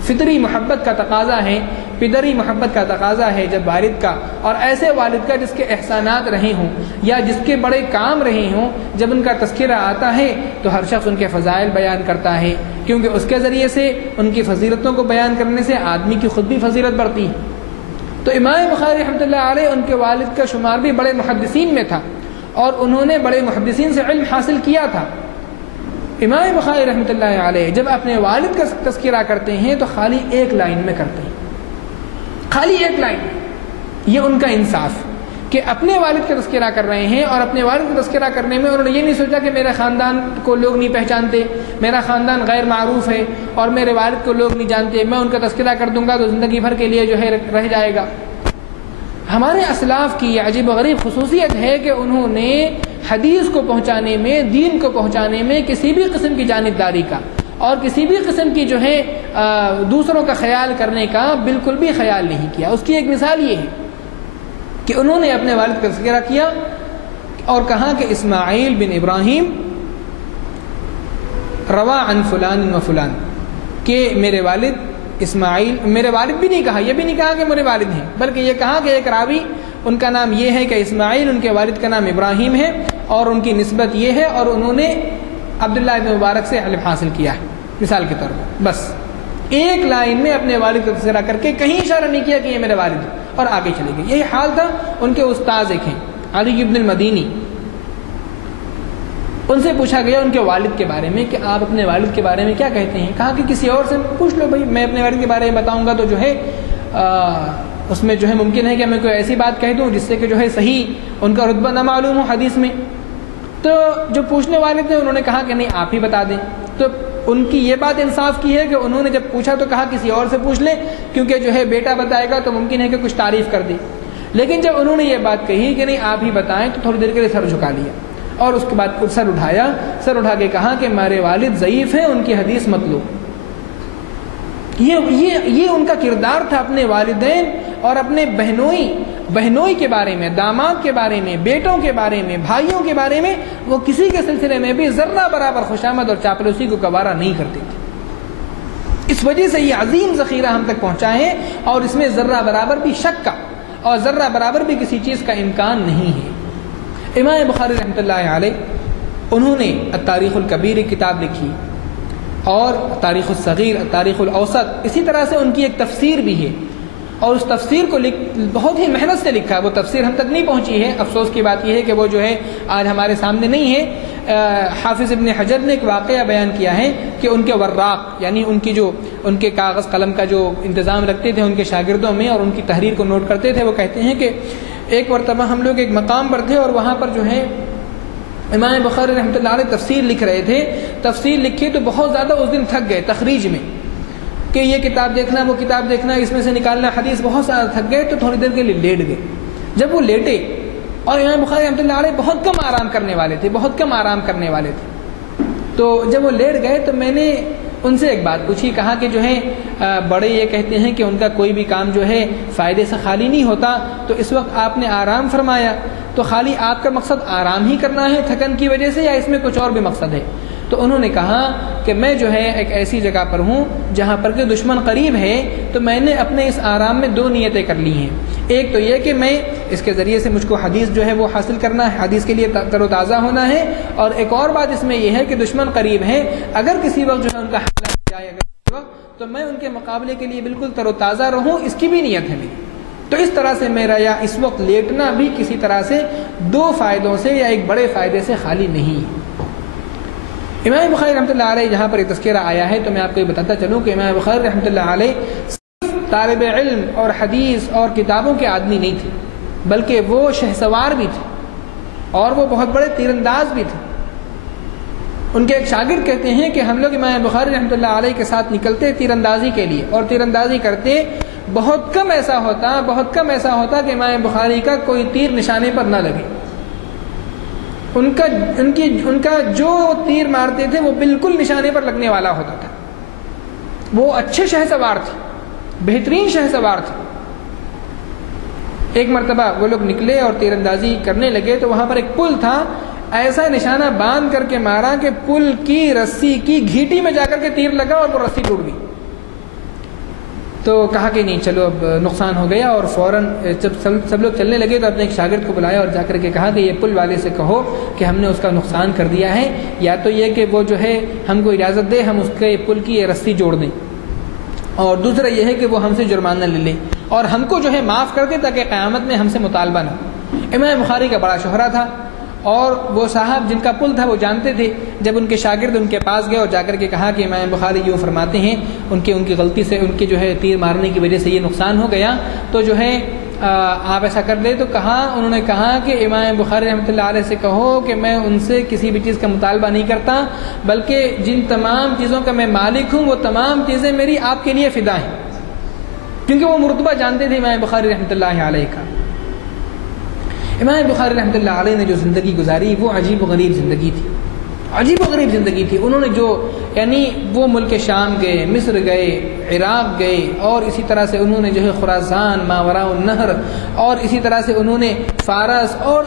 فطری محبت کا تقاضا ہے، پدری محبت کا تقاضا ہے جب والد کا، اور ایسے والد کا جس کے احسانات رہے ہوں یا جس کے بڑے کام رہے ہوں، جب ان کا تذکرہ آتا ہے تو ہر شخص ان کے فضائل بیان کرتا ہے، کیونکہ اس کے ذریعے سے ان کی فضیلتوں کو بیان کرنے سے آدمی کی خود بھی فضیلت بڑھتی ہے۔ تو امام بخاری رحمۃ اللہ علیہ ان کے والد کا شمار بھی بڑے محدثین میں تھا، اور انہوں نے بڑے محدثین سے علم حاصل کیا تھا۔ امام بخاری رحمۃ اللہ علیہ جب اپنے والد کا تذکرہ کرتے ہیں تو خالی ایک لائن میں کرتے ہیں، خالی ایک لائن۔ یہ ان کا انصاف کہ اپنے والد کا تذکرہ کر رہے ہیں، اور اپنے والد کا تذکرہ کرنے میں انہوں نے یہ نہیں سوچا کہ میرے خاندان کو لوگ نہیں پہچانتے، میرا خاندان غیر معروف ہے اور میرے والد کو لوگ نہیں جانتے، میں ان کا تذکرہ کر دوں گا تو زندگی بھر کے لیے جو ہے رہ جائے گا۔ ہمارے اسلاف کی یہ عجیب و غریب خصوصیت ہے کہ انہوں نے حدیث کو پہنچانے میں، دین کو پہنچانے میں کسی بھی قسم کی جانبداری کا اور کسی بھی قسم کی جو ہے دوسروں کا خیال کرنے کا بالکل بھی خیال نہیں کیا۔ اس کی ایک مثال یہ ہے کہ انہوں نے اپنے والد کا تذکرہ کیا اور کہا کہ اسماعیل بن ابراہیم روا عن فلان و فلان، کہ میرے والد اسماعیل، میرے والد بھی نہیں کہا، یہ بھی نہیں کہا کہ میرے والد ہیں، بلکہ یہ کہا کہ ایک راوی ان کا نام یہ ہے کہ اسماعیل، ان کے والد کا نام ابراہیم ہے، اور ان کی نسبت یہ ہے، اور انہوں نے عبداللہ بن مبارک سے علم حاصل کیا ہے، مثال کے طور پر۔ بس ایک لائن میں اپنے والد کا تذکرہ کر کے کہیں اشارہ نہیں کیا کہ یہ میرے والد ہیں، اور آگے چلے گئے۔ یہی حال تھا ان کے استاذ ایک ہیں علی ابن المدینی، ان سے پوچھا گیا ان کے والد کے بارے میں کہ آپ اپنے والد کے بارے میں کیا کہتے ہیں؟ کہا کہ کسی اور سے پوچھ لو بھائی، میں اپنے والد کے بارے میں بتاؤں گا تو جو ہے اس میں جو ہے ممکن ہے کہ میں کوئی ایسی بات کہہ دوں جس سے کہ جو ہے صحیح ان کا رتبہ نہ معلوم ہو حدیث میں۔ تو جو پوچھنے والے تھے انہوں نے کہا کہ نہیں، آپ ہی بتا دیں۔ تو ان کی یہ بات انصاف کی ہے کہ انہوں نے جب پوچھا تو کہا کسی اور سے پوچھ لیں، کیونکہ جو ہے بیٹا بتائے گا تو ممکن ہے کہ کچھ تعریف کر دے۔ لیکن جب انہوں نے یہ بات کہی کہ نہیں آپ ہی بتائیں تو تھوڑی دیر کے لیے سر جھکا لیا، اور اس کے بعد سر اٹھا کے کہا کہ میرے والد ضعیف ہیں، ان کی حدیث مت لو۔ یہ ان کا کردار تھا اپنے والدین اور اپنے بہنوئی کے بارے میں، داماد کے بارے میں، بیٹوں کے بارے میں، بھائیوں کے بارے میں، وہ کسی کے سلسلے میں بھی ذرہ برابر خوشامد اور چاپلوسی کو گوارا نہیں کرتے تھے۔ اس وجہ سے یہ عظیم ذخیرہ ہم تک پہنچا ہے، اور اس میں ذرہ برابر بھی شک کا اور ذرہ برابر بھی کسی چیز کا امکان نہیں ہے۔ امام بخاری رحمۃ اللہ علیہ انہوں نے التاریخ الکبیر کتاب لکھی، اور تاریخ الصغیر، تاریخ الاوسط، اسی طرح سے ان کی ایک تفسیر بھی ہے، اور اس تفسیر کو بہت ہی محنت سے لکھا ہے۔ وہ تفسیر ہم تک نہیں پہنچی ہے، افسوس کی بات یہ ہے کہ وہ جو ہے آج ہمارے سامنے نہیں ہے۔ حافظ ابن حجر نے ایک واقعہ بیان کیا ہے کہ ان کے وراق، یعنی ان کے کاغذ قلم کا جو انتظام رکھتے تھے ان کے شاگردوں میں اور ان کی تحریر کو نوٹ کرتے تھے، وہ کہتے ہیں کہ ایک مرتبہ ہم لوگ ایک مقام پر تھے، اور وہاں پر جو ہے امام بخاری رحمۃ اللہ علیہ تفسیر لکھ رہے تھے۔ تفسیر لکھی تو بہت زیادہ اس دن تھک گئے تخریج میں، کہ یہ کتاب دیکھنا، وہ کتاب دیکھنا، اس میں سے نکالنا حدیث، بہت زیادہ تھک گئے تو تھوڑی دیر کے لیے لیٹ گئے۔ جب وہ لیٹے اور امام بخاری رحمۃ اللہ علیہ بہت کم آرام کرنے والے تھے، بہت کم آرام کرنے والے تھے۔ تو جب وہ لیٹ گئے تو میں نے ان سے ایک بات پوچھی، کہا کہ جو ہے بڑے یہ کہتے ہیں کہ ان کا کوئی بھی کام جو ہے فائدے سے خالی نہیں ہوتا، تو اس وقت آپ نے آرام فرمایا، تو خالی آپ کا مقصد آرام ہی کرنا ہے تھکن کی وجہ سے، یا اس میں کچھ اور بھی مقصد ہے؟ تو انہوں نے کہا کہ میں جو ہے ایک ایسی جگہ پر ہوں جہاں پر کہ دشمن قریب ہے، تو میں نے اپنے اس آرام میں 2 نیتیں کر لی ہیں۔ ایک تو یہ کہ میں اس کے ذریعے سے مجھ کو حدیث جو ہے وہ حاصل کرنا ہے، حدیث کے لیے تر و تازہ ہونا ہے، اور ایک اور بات اس میں یہ ہے کہ دشمن قریب ہے، اگر کسی وقت جو ہے ان کا حملہ ہو جائے اگر کسی وقت، تو میں ان کے مقابلے کے لیے بالکل تر و تازہ رہوں، اس کی بھی نیت ہے میری۔ تو اس طرح سے میرا یا اس وقت لیٹنا بھی کسی طرح سے 2 فائدوں سے یا ایک بڑے فائدے سے خالی نہیں ہے۔ امام بخاری رحمۃ اللہ علیہ جہاں پر یہ تذکرہ آیا ہے تو میں آپ کو یہ بتاتا چلوں کہ امام بخاری رحمۃ اللہ علیہ طالب علم اور حدیث اور کتابوں کے آدمی نہیں تھے، بلکہ وہ شہسوار بھی تھے، اور وہ بہت بڑے تیر انداز بھی تھے۔ ان کے ایک شاگرد کہتے ہیں کہ ہم لوگ امام بخاری رحمۃ اللہ علیہ کے ساتھ نکلتے تیر اندازی کے لیے، اور تیر اندازی کرتے، بہت کم ایسا ہوتا کہ امام بخاری کا کوئی تیر نشانے پر نہ لگے۔ ان کا جو تیر مارتے تھے وہ بالکل نشانے پر لگنے والا ہوتا تھا۔ وہ اچھے شہسوار تھے، بہترین شہسوار تھے۔ ایک مرتبہ وہ لوگ نکلے اور تیر اندازی کرنے لگے تو وہاں پر ایک پل تھا، ایسا نشانہ باندھ کر کے مارا کہ پل کی رسی کی گھیٹی میں جا کر کے تیر لگا اور وہ رسی ٹوٹ گئی۔ تو کہا کہ نہیں چلو اب نقصان ہو گیا، اور فوراً جب سب لوگ چلنے لگے تو اپنے ایک شاگرد کو بلایا اور جا کر کے کہا کہ یہ پل والے سے کہو کہ ہم نے اس کا نقصان کر دیا ہے، یا تو یہ کہ وہ جو ہے ہم کو اجازت دے ہم اس کے پل کی یہ رسی جوڑ دیں، اور دوسرا یہ ہے کہ وہ ہم سے جرمانہ لے لیں اور ہم کو جو ہے معاف کر دے تاکہ قیامت میں ہم سے مطالبہ نہ ہو۔ امام بخاری کا بڑا شہرہ تھا، اور وہ صاحب جن کا پل تھا وہ جانتے تھے۔ جب ان کے شاگرد ان کے پاس گئے اور جا کر کے کہا کہ امام بخاری یوں فرماتے ہیں، ان کی غلطی سے ان کے جو ہے تیر مارنے کی وجہ سے یہ نقصان ہو گیا، تو جو ہے آپ ایسا کر لیں، تو انہوں نے کہا کہ امام بخاری رحمۃ اللہ علیہ سے کہو کہ میں ان سے کسی بھی چیز کا مطالبہ نہیں کرتا، بلکہ جن تمام چیزوں کا میں مالک ہوں وہ تمام چیزیں میری آپ کے لیے فدا ہیں، کیونکہ وہ مرتبہ جانتے تھے امام بخاری رحمۃ اللہ علیہ کا۔ امام بخاری رحمۃ اللہ علیہ نے جو زندگی گزاری وہ عجیب و غریب زندگی تھی، عجیب و غریب زندگی تھی۔ انہوں نے جو وہ ملک شام گئے، مصر گئے، عراق گئے، اور اسی طرح سے انہوں نے جو ہے خراسان، ماوراء النہر، اور اسی طرح سے انہوں نے فارس اور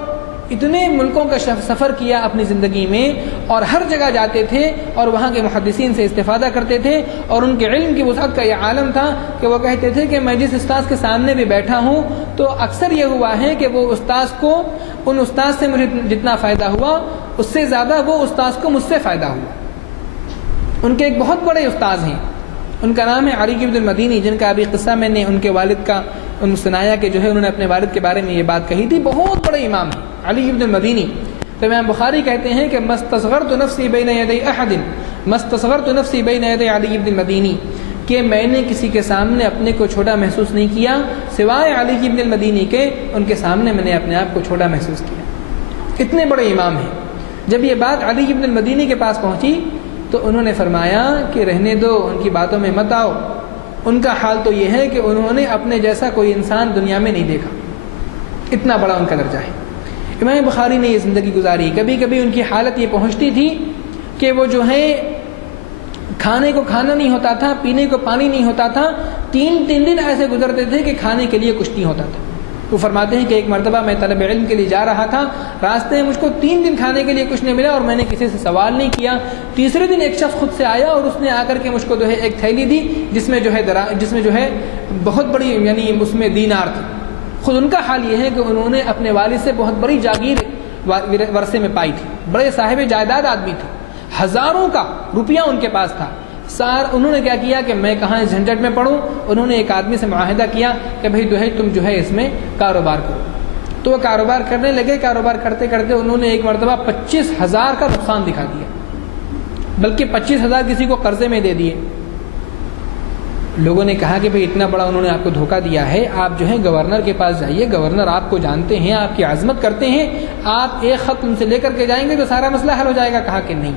اتنے ملکوں کا سفر کیا اپنی زندگی میں، اور ہر جگہ جاتے تھے اور وہاں کے محدثین سے استفادہ کرتے تھے، اور ان کے علم کی وسعت کا یہ عالم تھا کہ وہ کہتے تھے کہ میں جس استاذ کے سامنے بھی بیٹھا ہوں تو اکثر یہ ہوا ہے کہ وہ ان استاذ سے مجھے جتنا فائدہ ہوا اس سے زیادہ وہ استاذ کو مجھ سے فائدہ ہوا۔ ان کے ایک بہت بڑے استاذ ہیں، ان کا نام ہے علی بن المدینی، جن کا ابھی قصہ میں نے ان کے والد کا سنایا کہ جو ہے انہوں نے اپنے والد کے بارے میں یہ بات کہی تھی۔ بہت بڑے امام ہیں علی بن المدینی۔ تو امام بخاری کہتے ہیں کہ مستصغرت نفسی بین یدی احد، مستصغرت نفسی بین یدی علی بن المدینی، کہ میں نے کسی کے سامنے اپنے کو چھوٹا محسوس نہیں کیا سوائے علی بن المدینی کے، ان کے سامنے میں نے اپنے آپ کو چھوٹا محسوس کیا۔ اتنے بڑے امام ہیں۔ جب یہ بات علی بن المدینی کے پاس پہنچی تو انہوں نے فرمایا کہ رہنے دو، ان کی باتوں میں مت آؤ، ان کا حال تو یہ ہے کہ انہوں نے اپنے جیسا کوئی انسان دنیا میں نہیں دیکھا، اتنا بڑا ان کا درجہ ہے۔ امام بخاری نے یہ زندگی گزاری، کبھی کبھی ان کی حالت یہ پہنچتی تھی کہ وہ جو ہے کھانے کو کھانا نہیں ہوتا تھا، پینے کو پانی نہیں ہوتا تھا، 3 دن ایسے گزرتے تھے کہ کھانے کے لیے کچھ نہیں ہوتا تھا۔ وہ فرماتے ہیں کہ ایک مرتبہ میں طلب علم کے لیے جا رہا تھا، راستے میں مجھ کو 3 دن کھانے کے لیے کچھ نہیں ملا اور میں نے کسی سے سوال نہیں کیا۔ تیسرے دن ایک شخص خود سے آیا اور اس نے آ کر کے مجھ کو جو ہے ایک تھیلی دی جس میں جو ہے بہت بڑی اس میں دینار تھی۔ خود ان کا حال یہ ہے کہ انہوں نے اپنے والد سے بہت بڑی جاگیر ورثے میں پائی تھی، بڑے صاحب جائیداد آدمی تھے، ہزاروں کا روپیہ ان کے پاس تھا۔ انہوں نے کیا کیا کہ میں کہاں اس جھنجٹ میں پڑوں، انہوں نے ایک آدمی سے معاہدہ کیا کہ بھائی تم جو ہے اس میں کاروبار کرو۔ تو وہ کاروبار کرنے لگے، کاروبار کرتے کرتے انہوں نے ایک مرتبہ 25,000 کا نقصان دکھا دیا، بلکہ 25,000 کسی کو قرضے میں دے دیے۔ لوگوں نے کہا کہ بھئی اتنا بڑا انہوں نے آپ کو دھوکہ دیا ہے، آپ جو ہے گورنر کے پاس جائیے، گورنر آپ کو جانتے ہیں، آپ کی عظمت کرتے ہیں، آپ ایک خط ان سے لے کر کے جائیں گے تو سارا مسئلہ حل ہو جائے گا۔ کہا کہ نہیں،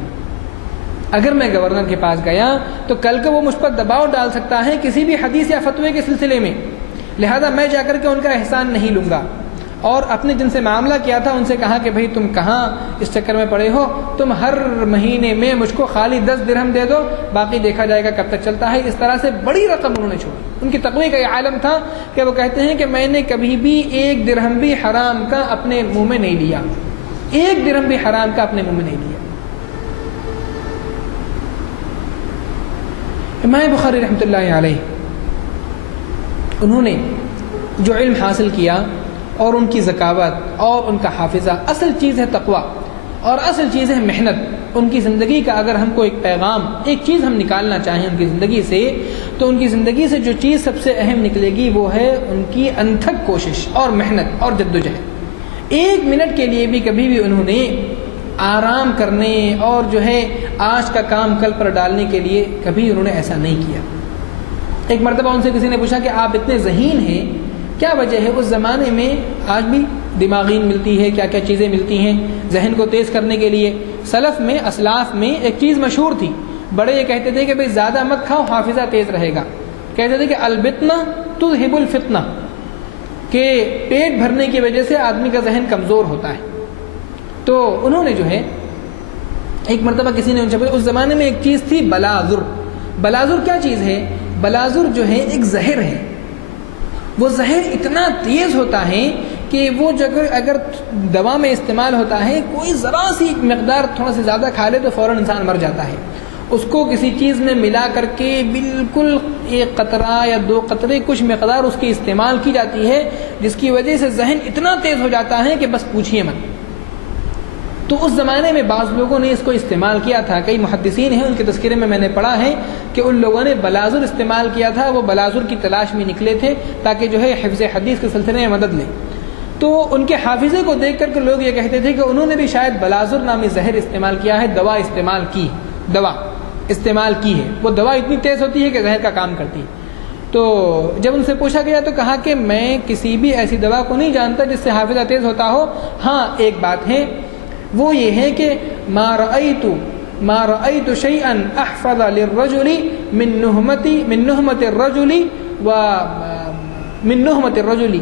اگر میں گورنر کے پاس گیا تو کل کو وہ مجھ پر دباؤ ڈال سکتا ہے کسی بھی حدیث یا فتوے کے سلسلے میں، لہذا میں جا کر کے ان کا احسان نہیں لوں گا۔ اور اپنے جن سے معاملہ کیا تھا ان سے کہا کہ بھئی تم کہاں اس چکر میں پڑے ہو، تم ہر مہینے میں مجھ کو خالی 10 درہم دے دو، باقی دیکھا جائے گا کب تک چلتا ہے۔ اس طرح سے بڑی رقم انہوں نے چھوڑی۔ ان کی تقوی کا یہ عالم تھا کہ وہ کہتے ہیں کہ میں نے کبھی بھی 1 درہم بھی حرام کا اپنے منہ میں نہیں لیا، 1 درہم بھی حرام کا اپنے منہ میں نہیں لیا۔ امام بخاری رحمۃ اللہ علیہ انہوں نے جو علم حاصل کیا اور ان کی ذکاوت اور ان کا حافظہ، اصل چیز ہے تقویٰ اور اصل چیز ہے محنت۔ ان کی زندگی کا اگر ہم کو ایک پیغام، ایک چیز ہم نکالنا چاہیں ان کی زندگی سے، تو ان کی زندگی سے جو چیز سب سے اہم نکلے گی وہ ہے ان کی انتھک کوشش اور محنت اور جدوجہد۔ 1 منٹ کے لیے بھی کبھی بھی انہوں نے آرام کرنے اور جو ہے آج کا کام کل پر ڈالنے کے لیے کبھی انہوں نے ایسا نہیں کیا۔ ایک مرتبہ ان سے کسی نے پوچھا کہ آپ اتنے ذہین ہیں، کیا وجہ ہے؟ اس زمانے میں آج بھی دماغین ملتی ہے، کیا کیا چیزیں ملتی ہیں ذہن کو تیز کرنے کے لیے۔ سلف میں، اسلاف میں ایک چیز مشہور تھی، بڑے یہ کہتے تھے کہ بھئی زیادہ مت کھاؤ، حافظہ تیز رہے گا۔ کہتے تھے کہ البتنہ تذہب الفتنہ، کہ پیٹ بھرنے کی وجہ سے آدمی کا ذہن کمزور ہوتا ہے۔ تو انہوں نے جو ہے ایک مرتبہ کسی نے ان سے پوچھا، اس زمانے میں ایک چیز تھی بلازر۔ بلازر کیا چیز ہے؟ بلازر جو ہے ایک زہر ہے، وہ زہر اتنا تیز ہوتا ہے کہ وہ جگہ اگر دوا میں استعمال ہوتا ہے، کوئی ذرا سی مقدار تھوڑا سا زیادہ کھا لے تو فوراً انسان مر جاتا ہے۔ اس کو کسی چیز میں ملا کر کے بالکل 1 قطرہ یا 2 قطرے کچھ مقدار اس کی استعمال کی جاتی ہے، جس کی وجہ سے ذہن اتنا تیز ہو جاتا ہے کہ بس پوچھیے مت۔ تو اس زمانے میں بعض لوگوں نے اس کو استعمال کیا تھا، کئی محدثین ہیں ان کے تذکرے میں نے پڑھا ہے کہ ان لوگوں نے بلازر استعمال کیا تھا، وہ بلازر کی تلاش میں نکلے تھے تاکہ جو ہے حفظ حدیث کے سلسلے میں مدد لیں۔ تو ان کے حافظے کو دیکھ کر کے لوگ یہ کہتے تھے کہ انہوں نے بھی شاید بلازر نامی زہر استعمال کیا ہے، دوا استعمال کی ہے۔ وہ دوا اتنی تیز ہوتی ہے کہ زہر کا کام کرتی ہے۔ تو جب ان سے پوچھا گیا تو کہا کہ میں کسی بھی ایسی دوا کو نہیں جانتا جس سے حافظہ تیز ہوتا ہو۔ ہاں ایک بات ہے، وہ یہ ہے کہ ما رأيت شيئا احفظ للرجل من نهمة الرجل،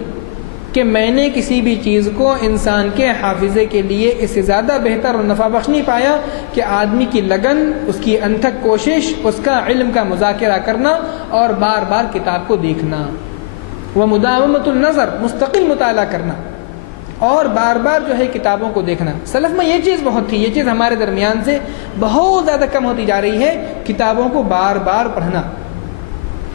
کہ میں نے کسی بھی چیز کو انسان کے حافظے کے لیے اس سے زیادہ بہتر اور نفع بخش نہیں پایا کہ آدمی کی لگن، اس کی انتھک کوشش، اس کا علم کا مذاکرہ کرنا اور بار بار کتاب کو دیکھنا، ومداومۃ النظر، مستقل مطالعہ کرنا اور بار بار جو ہے کتابوں کو دیکھنا۔ سلف میں یہ چیز بہت تھی، یہ چیز ہمارے درمیان سے بہت زیادہ کم ہوتی جا رہی ہے، کتابوں کو بار بار پڑھنا۔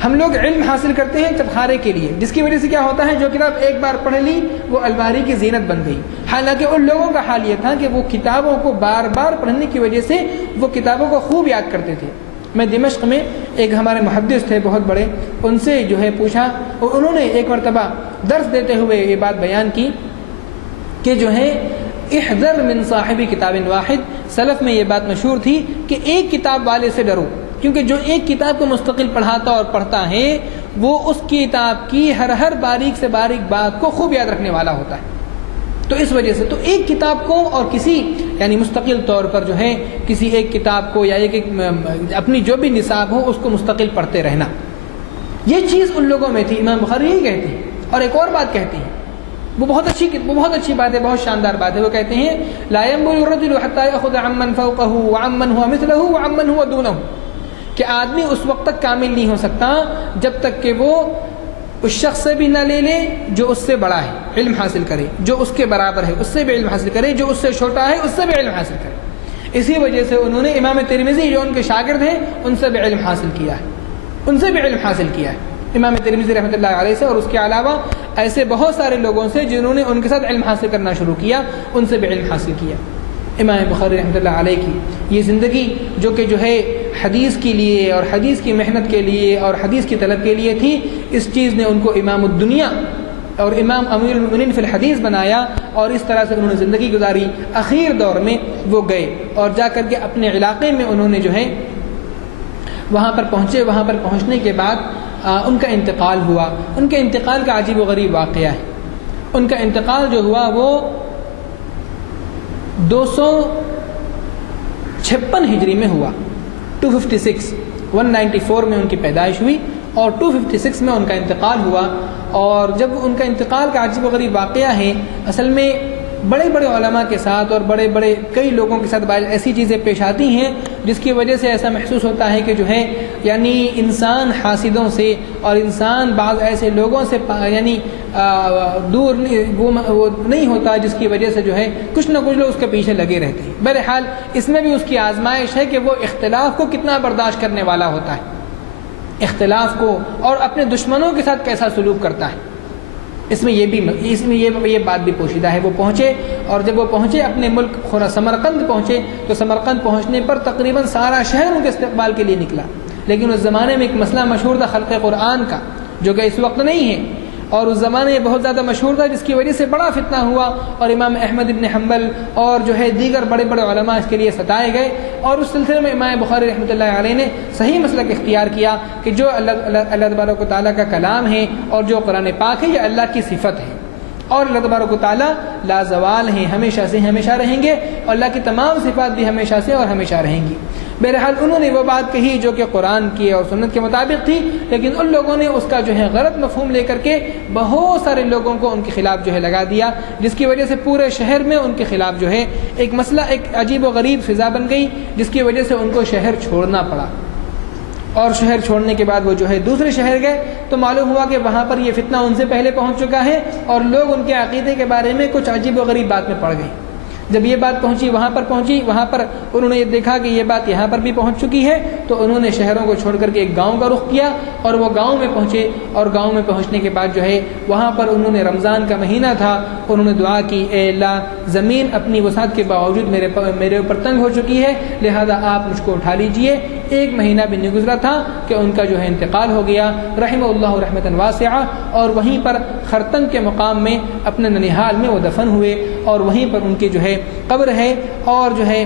ہم لوگ علم حاصل کرتے ہیں چٹخارے کے لیے، جس کی وجہ سے کیا ہوتا ہے، جو کتاب ایک بار پڑھ لی وہ الماری کی زینت بن گئی۔ حالانکہ ان لوگوں کا حال یہ تھا کہ وہ کتابوں کو بار بار پڑھنے کی وجہ سے وہ کتابوں کو خوب یاد کرتے تھے۔ میں دمشق میں ایک ہمارے محدث تھے بہت بڑے، ان سے جو ہے پوچھا، اور انہوں نے ایک مرتبہ درس دیتے ہوئے یہ بات بیان کی کہ جو ہے احذر من صاحب کتاب واحد، سلف میں یہ بات مشہور تھی کہ ایک کتاب والے سے ڈرو، کیونکہ جو ایک کتاب کو مستقل پڑھاتا اور پڑھتا ہے وہ اس کتاب کی ہر باریک سے باریک بات کو خوب یاد رکھنے والا ہوتا ہے۔ تو اس وجہ سے تو ایک کتاب کو اور کسی یعنی مستقل طور پر جو ہے کسی ایک کتاب کو یا ایک اپنی جو بھی نصاب ہو اس کو مستقل پڑھتے رہنا، یہ چیز ان لوگوں میں تھی۔ امام بخاری یہی کہتے ہیں، اور ایک اور بات کہتے ہیں، وہ بہت اچھی بات ہے، بہت شاندار بات ہے۔ وہ کہتے ہیں لا ينبغي الرجل حتى يأخذ عمن فوقه وعمن هو مثله وعمن هو دونه، کہ آدمی اس وقت تک کامل نہیں ہو سکتا جب تک کہ وہ اس شخص سے بھی نہ لے لے جو اس سے بڑا ہے، علم حاصل کرے، جو اس کے برابر ہے اس سے بھی علم حاصل کرے، جو اس سے چھوٹا ہے اس سے بھی علم حاصل کرے۔ اسی وجہ سے انہوں نے امام ترمذی جو ان کے شاگرد ہیں ان سے بھی علم حاصل کیا ہے، امام ترمذی رحمۃ اللہ علیہ سے، اور اس کے علاوہ ایسے بہت سارے لوگوں سے جنہوں نے ان کے ساتھ علم حاصل کرنا شروع کیا، ان سے بھی علم حاصل کیا۔ امام بخاری رحمۃ اللہ علیہ کی یہ زندگی جو کہ جو ہے حدیث کے لیے اور حدیث کی محنت کے لیے اور حدیث کی طلب کے لیے تھی، اس چیز نے ان کو امام الدنیا اور امام امیر المؤمنین فی الحدیث بنایا، اور اس طرح سے انہوں نے زندگی گزاری۔ اخیر دور میں وہ گئے اور جا کر کے اپنے علاقے میں انہوں نے جو ہے وہاں پر پہنچے، وہاں پر پہنچنے کے بعد ان کا انتقال ہوا۔ ان کے انتقال کا عجیب و غریب واقعہ ہے۔ ان کا انتقال جو ہوا وہ 256 ہجری میں ہوا، 194 میں ان کی پیدائش ہوئی اور 256 میں ان کا انتقال ہوا۔ اور جب ان کا انتقال کا عجیب و غریب واقعہ ہے، اصل میں بڑے بڑے علماء کے ساتھ اور بڑے بڑے کئی لوگوں کے ساتھ ایسی چیزیں پیش آتی ہیں جس کی وجہ سے ایسا محسوس ہوتا ہے کہ جو ہے یعنی انسان حاسدوں سے اور انسان بعض ایسے لوگوں سے یعنی دور وہ نہیں ہوتا جس کی وجہ سے جو ہے کچھ نہ کچھ لوگ اس کے پیچھے لگے رہتے ہیں۔ بہرحال اس میں بھی اس کی آزمائش ہے کہ وہ اختلاف کو کتنا برداشت کرنے والا ہوتا ہے، اختلاف کو، اور اپنے دشمنوں کے ساتھ کیسا سلوک کرتا ہے۔ اس میں یہ بات بھی پوشیدہ ہے۔ وہ پہنچے، اور جب وہ پہنچے اپنے ملک سمرقند پہنچے، تو سمرقند پہنچنے پر تقریباً سارا شہر ان کے استقبال کے لیے نکلا، لیکن اس زمانے میں ایک مسئلہ مشہور تھا خلق قرآن کا، جو کہ اس وقت نہیں ہے، اور اس زمانے میں بہت زیادہ مشہور تھا، جس کی وجہ سے بڑا فتنہ ہوا، اور امام احمد ابن حنبل اور جو ہے دیگر بڑے بڑے علماء اس کے لیے ستائے گئے، اور اس سلسلے میں امام بخاری رحمۃ اللہ علیہ نے صحیح مسلک اختیار کیا کہ جو اللہ تبارک و تعالیٰ کا کلام ہے اور جو قرآن پاک ہے یہ اللہ کی صفت ہے، اور اللہ تبارک و تعالیٰ لازوال ہیں، ہمیشہ سے ہمیشہ رہیں گے، اور اللہ کی تمام صفات بھی ہمیشہ سے اور ہمیشہ رہیں گی۔ بہرحال انہوں نے وہ بات کہی جو کہ قرآن کی اور سنت کے مطابق تھی، لیکن ان لوگوں نے اس کا جو ہے غلط مفہوم لے کر کے بہت سارے لوگوں کو ان کے خلاف جو ہے لگا دیا، جس کی وجہ سے پورے شہر میں ان کے خلاف جو ہے ایک مسئلہ، ایک عجیب و غریب فضا بن گئی، جس کی وجہ سے ان کو شہر چھوڑنا پڑا، اور شہر چھوڑنے کے بعد وہ جو ہے دوسرے شہر گئے، تو معلوم ہوا کہ وہاں پر یہ فتنہ ان سے پہلے پہنچ چکا ہے، اور لوگ ان کے عقیدے کے بارے میں کچھ عجیب و غریب بات میں پڑ گئے۔ جب یہ بات پہنچی وہاں پر انہوں نے یہ دیکھا کہ یہ بات یہاں پر بھی پہنچ چکی ہے، تو انہوں نے شہروں کو چھوڑ کر کے ایک گاؤں کا رخ کیا، اور وہ گاؤں میں پہنچے، اور گاؤں میں پہنچنے کے بعد جو ہے وہاں پر انہوں نے رمضان کا مہینہ تھا، انہوں نے دعا کی، اے اللہ زمین اپنی وسعت کے باوجود میرے اوپر تنگ ہو چکی ہے، لہذا آپ مجھ کو اٹھا لیجئے۔ ایک مہینہ بھی نہیں گزرا تھا کہ ان کا جو ہے انتقال ہو گیا رحمہ اللہ رحمۃ واسعہ، اور وہیں پر خرطنگ کے مقام میں اپنے ننیحال میں وہ دفن ہوئے، اور وہیں پر ان کی جو ہے قبر ہے، اور جو ہے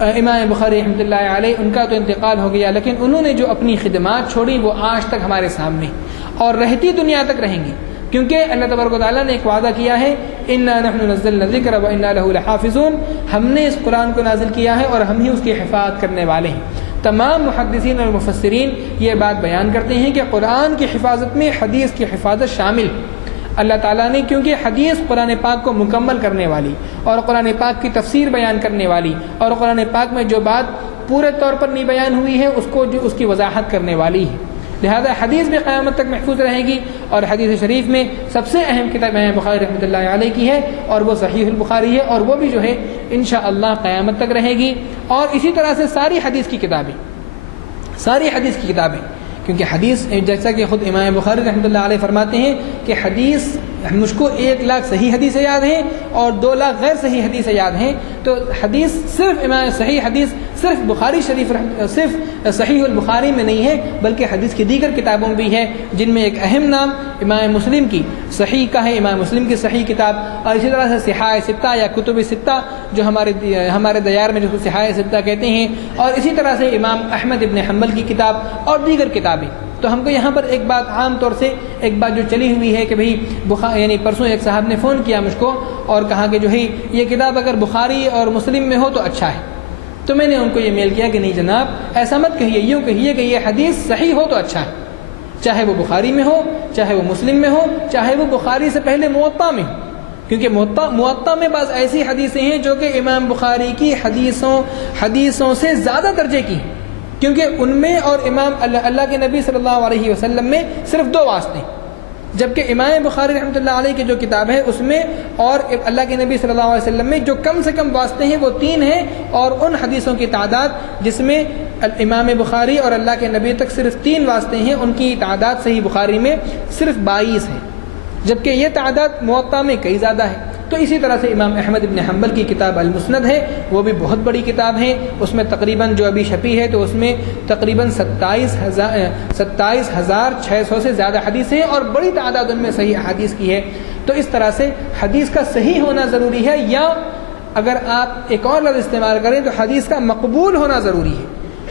امام بخاری رحمۃ اللہ علیہ ان کا تو انتقال ہو گیا، لیکن انہوں نے جو اپنی خدمات چھوڑی وہ آج تک ہمارے سامنے اور رہتی دنیا تک رہیں گی، کیونکہ اللہ تبارک و تعالیٰ نے ایک وعدہ کیا ہے، انا نحن نزلنا الذکر وانا له لحافظون، ہم نے اس قرآن کو نازل کیا ہے اور ہم ہی اس کی حفاظت کرنے والے ہیں۔ تمام محدثین اور مفسرین یہ بات بیان کرتے ہیں کہ قرآن کی حفاظت میں حدیث کی حفاظت شامل، اللہ تعالیٰ نے، کیونکہ حدیث قرآن پاک کو مکمل کرنے والی اور قرآن پاک کی تفسیر بیان کرنے والی، اور قرآن پاک میں جو بات پورے طور پر نہیں بیان ہوئی ہے اس کی وضاحت کرنے والی ہے، لہذا حدیث بھی قیامت تک محفوظ رہے گی، اور حدیث شریف میں سب سے اہم کتاب امام بخاری رحمۃ اللہ علیہ کی ہے، اور وہ صحیح البخاری ہے، اور وہ بھی جو ہے انشاءاللہ قیامت تک رہے گی، اور اسی طرح سے ساری حدیث کی کتابیں، کیونکہ حدیث جیسا کہ خود امام بخاری رحمۃ اللہ علیہ فرماتے ہیں کہ حدیث مجھ کو 1 لاکھ صحیح حدیثیں یاد ہیں اور 2 لاکھ غیر صحیح حدیثیں یاد ہیں، تو حدیث صحیح حدیث صرف بخاری شریف صرف صحیح البخاری میں نہیں ہے، بلکہ حدیث کی دیگر کتابوں میں بھی ہے، جن میں ایک اہم نام امام مسلم کی صحیح کا ہے، امام مسلم کی صحیح کتاب، اور اسی طرح سے صحاح ستہ یا کتب ستہ جو ہمارے دیار میں جس کو صحاح ستہ کہتے ہیں، اور اسی طرح سے امام احمد ابن حنبل کی کتاب اور دیگر کتابیں۔ تو ہم کو یہاں پر ایک بات عام طور سے ایک بات جو چلی ہوئی ہے کہ بھئی یعنی پرسوں ایک صاحب نے فون کیا مجھ کو اور کہا کہ جو ہے یہ کتاب اگر بخاری اور مسلم میں ہو تو اچھا ہے، تو میں نے ان کو یہ میل کیا کہ نہیں جناب، ایسا مت کہیے، یوں کہیے کہ یہ حدیث صحیح ہو تو اچھا ہے، چاہے وہ بخاری میں ہو، چاہے وہ مسلم میں ہو، چاہے وہ بخاری سے پہلے موطا میں ہو، کیونکہ موطا میں بعض ایسی حدیثیں ہیں جو کہ امام بخاری کی حدیثوں سے زیادہ درجے کی ہیں، کیونکہ ان میں اور امام اللہ کے نبی صلی اللہ علیہ وسلم میں صرف 2 واسطے ہیں، جبکہ امام بخاری رحمۃ اللہ علیہ کی جو کتاب ہے اس میں اور اللہ کے نبی صلی اللہ علیہ وسلم میں جو کم سے کم واسطے ہیں وہ 3 ہیں، اور ان حدیثوں کی تعداد جس میں امام بخاری اور اللہ کے نبی تک صرف 3 واسطے ہیں، ان کی تعداد صحیح بخاری میں صرف 22 ہے، جبکہ یہ تعداد موطا میں کئی زیادہ ہے۔ تو اسی طرح سے امام احمد ابن حنبل کی کتاب المسند ہے، وہ بھی بہت بڑی کتاب ہے، اس میں تقریباً جو ابھی چھپی ہے تو اس میں تقریباً 27,600 سے زیادہ حدیث ہیں، اور بڑی تعداد ان میں صحیح حدیث کی ہے۔ تو اس طرح سے حدیث کا صحیح ہونا ضروری ہے، یا اگر آپ ایک اور لفظ استعمال کریں تو حدیث کا مقبول ہونا ضروری ہے،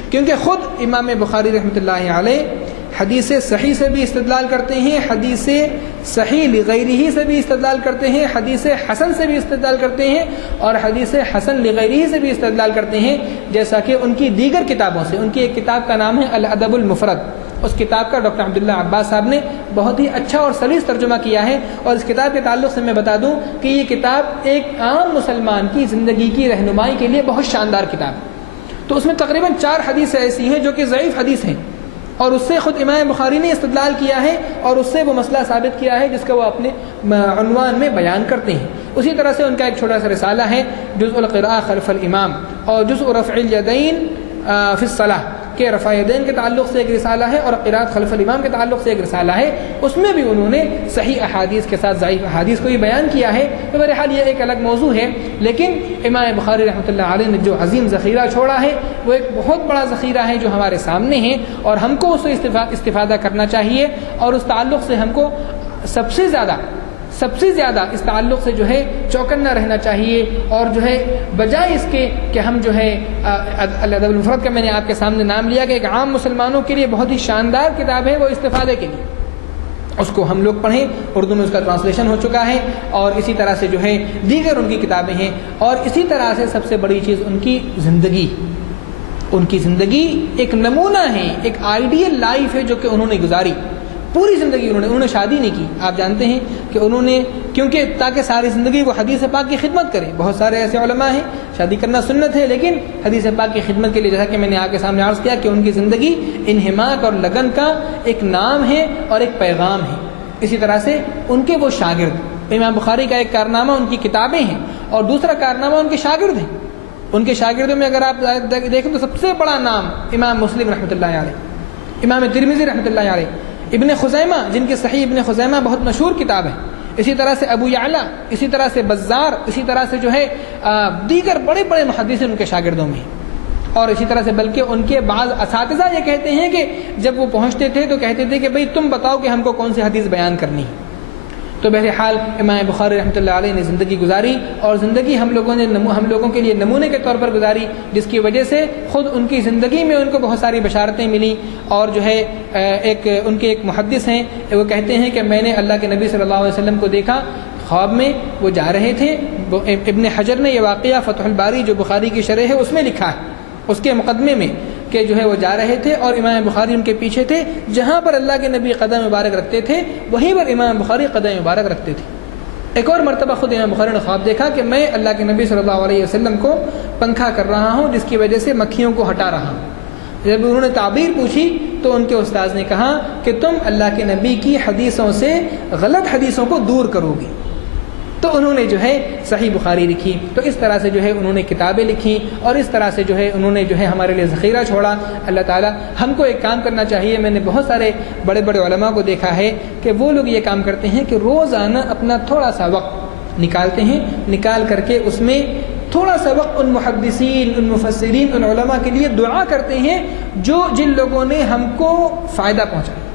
کیونکہ خود امام بخاری رحمۃ اللہ علیہ حدیث صحیح سے بھی استدلال کرتے ہیں، حدیث صحیح لغیرہ سے بھی استدلال کرتے ہیں، حدیث حسن سے بھی استدلال کرتے ہیں، اور حدیث حسن لغیرہ سے بھی استدلال کرتے ہیں، جیسا کہ ان کی دیگر کتابوں سے۔ ان کی ایک کتاب کا نام ہے الادب المفرد، اس کتاب کا ڈاکٹر عبداللہ عباس صاحب نے بہت ہی اچھا اور سلیس ترجمہ کیا ہے. اور اس کتاب کے تعلق سے میں بتا دوں کہ یہ کتاب ایک عام مسلمان کی زندگی کی رہنمائی کے لیے بہت شاندار کتاب ہے. تو اس میں تقریباً 4 حدیثیں ایسی ہیں جو کہ ضعیف حدیث ہیں، اور اس سے خود امام بخاری نے استدلال کیا ہے اور اس سے وہ مسئلہ ثابت کیا ہے جس کا وہ اپنے عنوان میں بیان کرتے ہیں. اسی طرح سے ان کا ایک چھوٹا سا رسالہ ہے جزء القراءۃ خلف الامام اور جزء رفع الیدین فی الصلاۃ کہ رفع یدین کے تعلق سے ایک رسالہ ہے اور قراءۃ خلف الامام کے تعلق سے ایک رسالہ ہے. اس میں بھی انہوں نے صحیح احادیث کے ساتھ ضعیف احادیث کو ہی بیان کیا ہے. تو بہرحال یہ ایک الگ موضوع ہے، لیکن امام بخاری رحمۃ اللہ علیہ نے جو عظیم ذخیرہ چھوڑا ہے وہ ایک بہت بڑا ذخیرہ ہے جو ہمارے سامنے ہے، اور ہم کو اس سے استفادہ کرنا چاہیے. اور اس تعلق سے ہم کو سب سے زیادہ اس تعلق سے جو ہے چوکنا رہنا چاہیے، اور جو ہے بجائے اس کے کہ ہم جو ہے الادب المفرد کا میں نے آپ کے سامنے نام لیا کہ ایک عام مسلمانوں کے لیے بہت ہی شاندار کتاب ہے، وہ استفادے کے لیے اس کو ہم لوگ پڑھیں. اردو میں اس کا ٹرانسلیشن ہو چکا ہے، اور اسی طرح سے جو ہے دیگر ان کی کتابیں ہیں. اور اسی طرح سے سب سے بڑی چیز ان کی زندگی ایک نمونہ ہے، ایک آئیڈیل لائف ہے جو کہ انہوں نے گزاری. پوری زندگی انہوں نے شادی نہیں کی. آپ جانتے ہیں کہ انہوں نے کیونکہ تاکہ ساری زندگی وہ حدیث پاک کی خدمت کریں. بہت سارے ایسے علماء ہیں شادی کرنا سنت ہے، لیکن حدیث پاک کی خدمت کے لیے جیسا کہ میں نے آپ کے سامنے عرض کیا کہ ان کی زندگی انہماک اور لگن کا ایک نام ہے اور ایک پیغام ہے. اسی طرح سے ان کے وہ شاگرد، امام بخاری کا ایک کارنامہ ان کی کتابیں ہیں اور دوسرا کارنامہ ان کے شاگرد ہیں. ان کے شاگردوں میں اگر آپ دیکھیں تو سب سے بڑا نام امام مسلم رحمۃ اللہ علیہ، امام ترمذی رحمۃ اللہ علیہ، ابن خزیمہ جن کی صحیح ابن خزیمہ بہت مشہور کتاب ہے، اسی طرح سے ابو یعلا، اسی طرح سے بزار، اسی طرح سے جو ہے دیگر بڑے بڑے محدث ان کے شاگردوں میں. اور اسی طرح سے بلکہ ان کے بعض اساتذہ یہ کہتے ہیں کہ جب وہ پہنچتے تھے تو کہتے تھے کہ بھئی تم بتاؤ کہ ہم کو کون سی حدیث بیان کرنی ہے. تو بہرحال امام بخاری رحمۃ اللہ علیہ نے زندگی گزاری، اور زندگی ہم لوگوں کے لیے نمونے کے طور پر گزاری، جس کی وجہ سے خود ان کی زندگی میں ان کو بہت ساری بشارتیں ملیں. اور جو ہے ان کے ایک محدث ہیں، وہ کہتے ہیں کہ میں نے اللہ کے نبی صلی اللہ علیہ وسلم کو دیکھا خواب میں، وہ جا رہے تھے. ابن حجر نے یہ واقعہ فتح الباری جو بخاری کی شرح ہے اس میں لکھا ہے، اس کے مقدمے میں، کہ جو ہے وہ جا رہے تھے اور امام بخاری ان کے پیچھے تھے. جہاں پر اللہ کے نبی قدم مبارک رکھتے تھے وہیں پر امام بخاری قدم مبارک رکھتے تھے. ایک اور مرتبہ خود امام بخاری نے خواب دیکھا کہ میں اللہ کے نبی صلی اللہ علیہ وسلم کو پنکھا کر رہا ہوں جس کی وجہ سے مکھیوں کو ہٹا رہا ہوں. جب انہوں نے تعبیر پوچھی تو ان کے استاذ نے کہا کہ تم اللہ کے نبی کی حدیثوں سے غلط حدیثوں کو دور کرو گے. تو انہوں نے جو ہے صحیح بخاری لکھی. تو اس طرح سے جو ہے انہوں نے کتابیں لکھی، اور اس طرح سے جو ہے انہوں نے جو ہے ہمارے لیے ذخیرہ چھوڑا. اللہ تعالیٰ ہم کو ایک کام کرنا چاہیے. میں نے بہت سارے بڑے بڑے علماء کو دیکھا ہے کہ وہ لوگ یہ کام کرتے ہیں کہ روزانہ اپنا تھوڑا سا وقت نکالتے ہیں، نکال کر کے اس میں تھوڑا سا وقت ان محدثین، ان مفسرین، ان علماء کے لیے دعا کرتے ہیں جن لوگوں نے ہم کو فائدہ پہنچایا.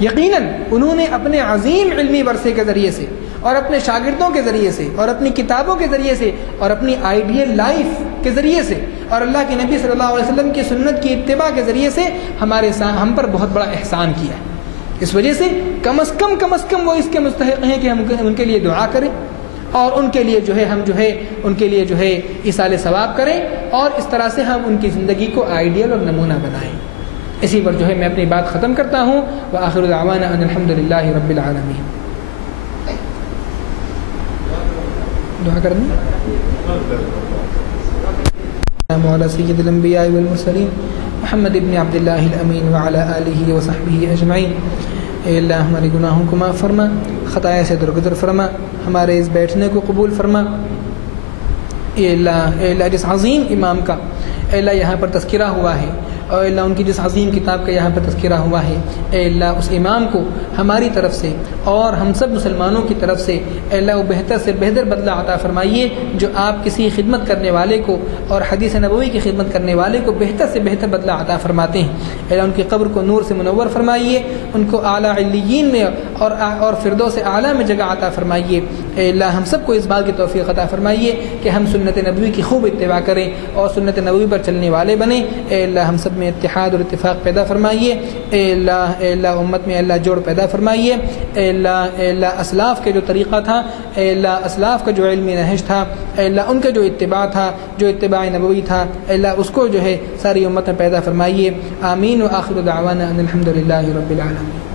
یقیناً انہوں نے اپنے عظیم علمی ورثے کے ذریعے سے اور اپنے شاگردوں کے ذریعے سے اور اپنی کتابوں کے ذریعے سے اور اپنی آئیڈیل لائف کے ذریعے سے اور اللہ کے نبی صلی اللہ علیہ وسلم کی سنت کی اتباع کے ذریعے سے ہم پر بہت بڑا احسان کیا ہے. اس وجہ سے کم از کم وہ اس کے مستحق ہیں کہ ہم ان کے لیے دعا کریں اور ان کے لیے جو ہے ہم جو ہے ان کے لیے جو ہے ایصال ثواب کریں، اور اس طرح سے ہم ان کی زندگی کو آئیڈیل اور نمونہ بنائیں. اسی پر جو ہے میں اپنی بات ختم کرتا ہوں. وآخر دعوانا ان الحمدللہ رب العالمین. دعا کریں. مولا سید الانبیاء والمرسلین محمد ابن عبداللہ الامین وعلی آلہ وصحبہ اجمعین. اے اللہ ہمارے گناہوں کو معاف فرما، خطایا سے درگزر فرما، ہمارے اس بیٹھنے کو قبول فرما. اے اللہ جس عظیم امام کا اے اللہ یہاں پر تذکرہ ہوا ہے، اور اللہ ان کی جس عظیم کتاب کا یہاں پر تذکرہ ہوا ہے، اے اللہ اس امام کو ہماری طرف سے اور ہم سب مسلمانوں کی طرف سے اے اللہ وہ بہتر سے بہتر بدلہ عطا فرمائیے. جو آپ کسی خدمت کرنے والے کو اور حدیث نبوی کی خدمت کرنے والے کو بہتر سے بہتر بدلہ عطا فرماتے ہیں، اے اللہ ان کی قبر کو نور سے منور فرمائیے، ان کو اعلیٰ علیین میں اور فردوس اعلیٰ میں جگہ عطا فرمائیے. اے اللہ ہم سب کو اس بات کی توفیق عطا فرمائیے کہ ہم سنت نبوی کی خوب اتباع کریں اور سنت نبوی پر چلنے والے بنیں. اے اللہ ہم سب میں اتحاد اور اتفاق پیدا فرمائیے۔ اے اللہ امت میں اللہ جوڑ پیدا فرمائیے۔ اے اللہ اسلاف کے جو طریقہ تھا، اے اللہ اسلاف کا جو علمی نہج تھا، اے اللہ ان کے جو اتباع تھا، جو اتباع نبوی تھا، اے اللہ اس کو جو ہے ساری امت میں پیدا فرمائیے۔ آمین۔ وآخر دعوانا ان الحمد للہ رب العالمین۔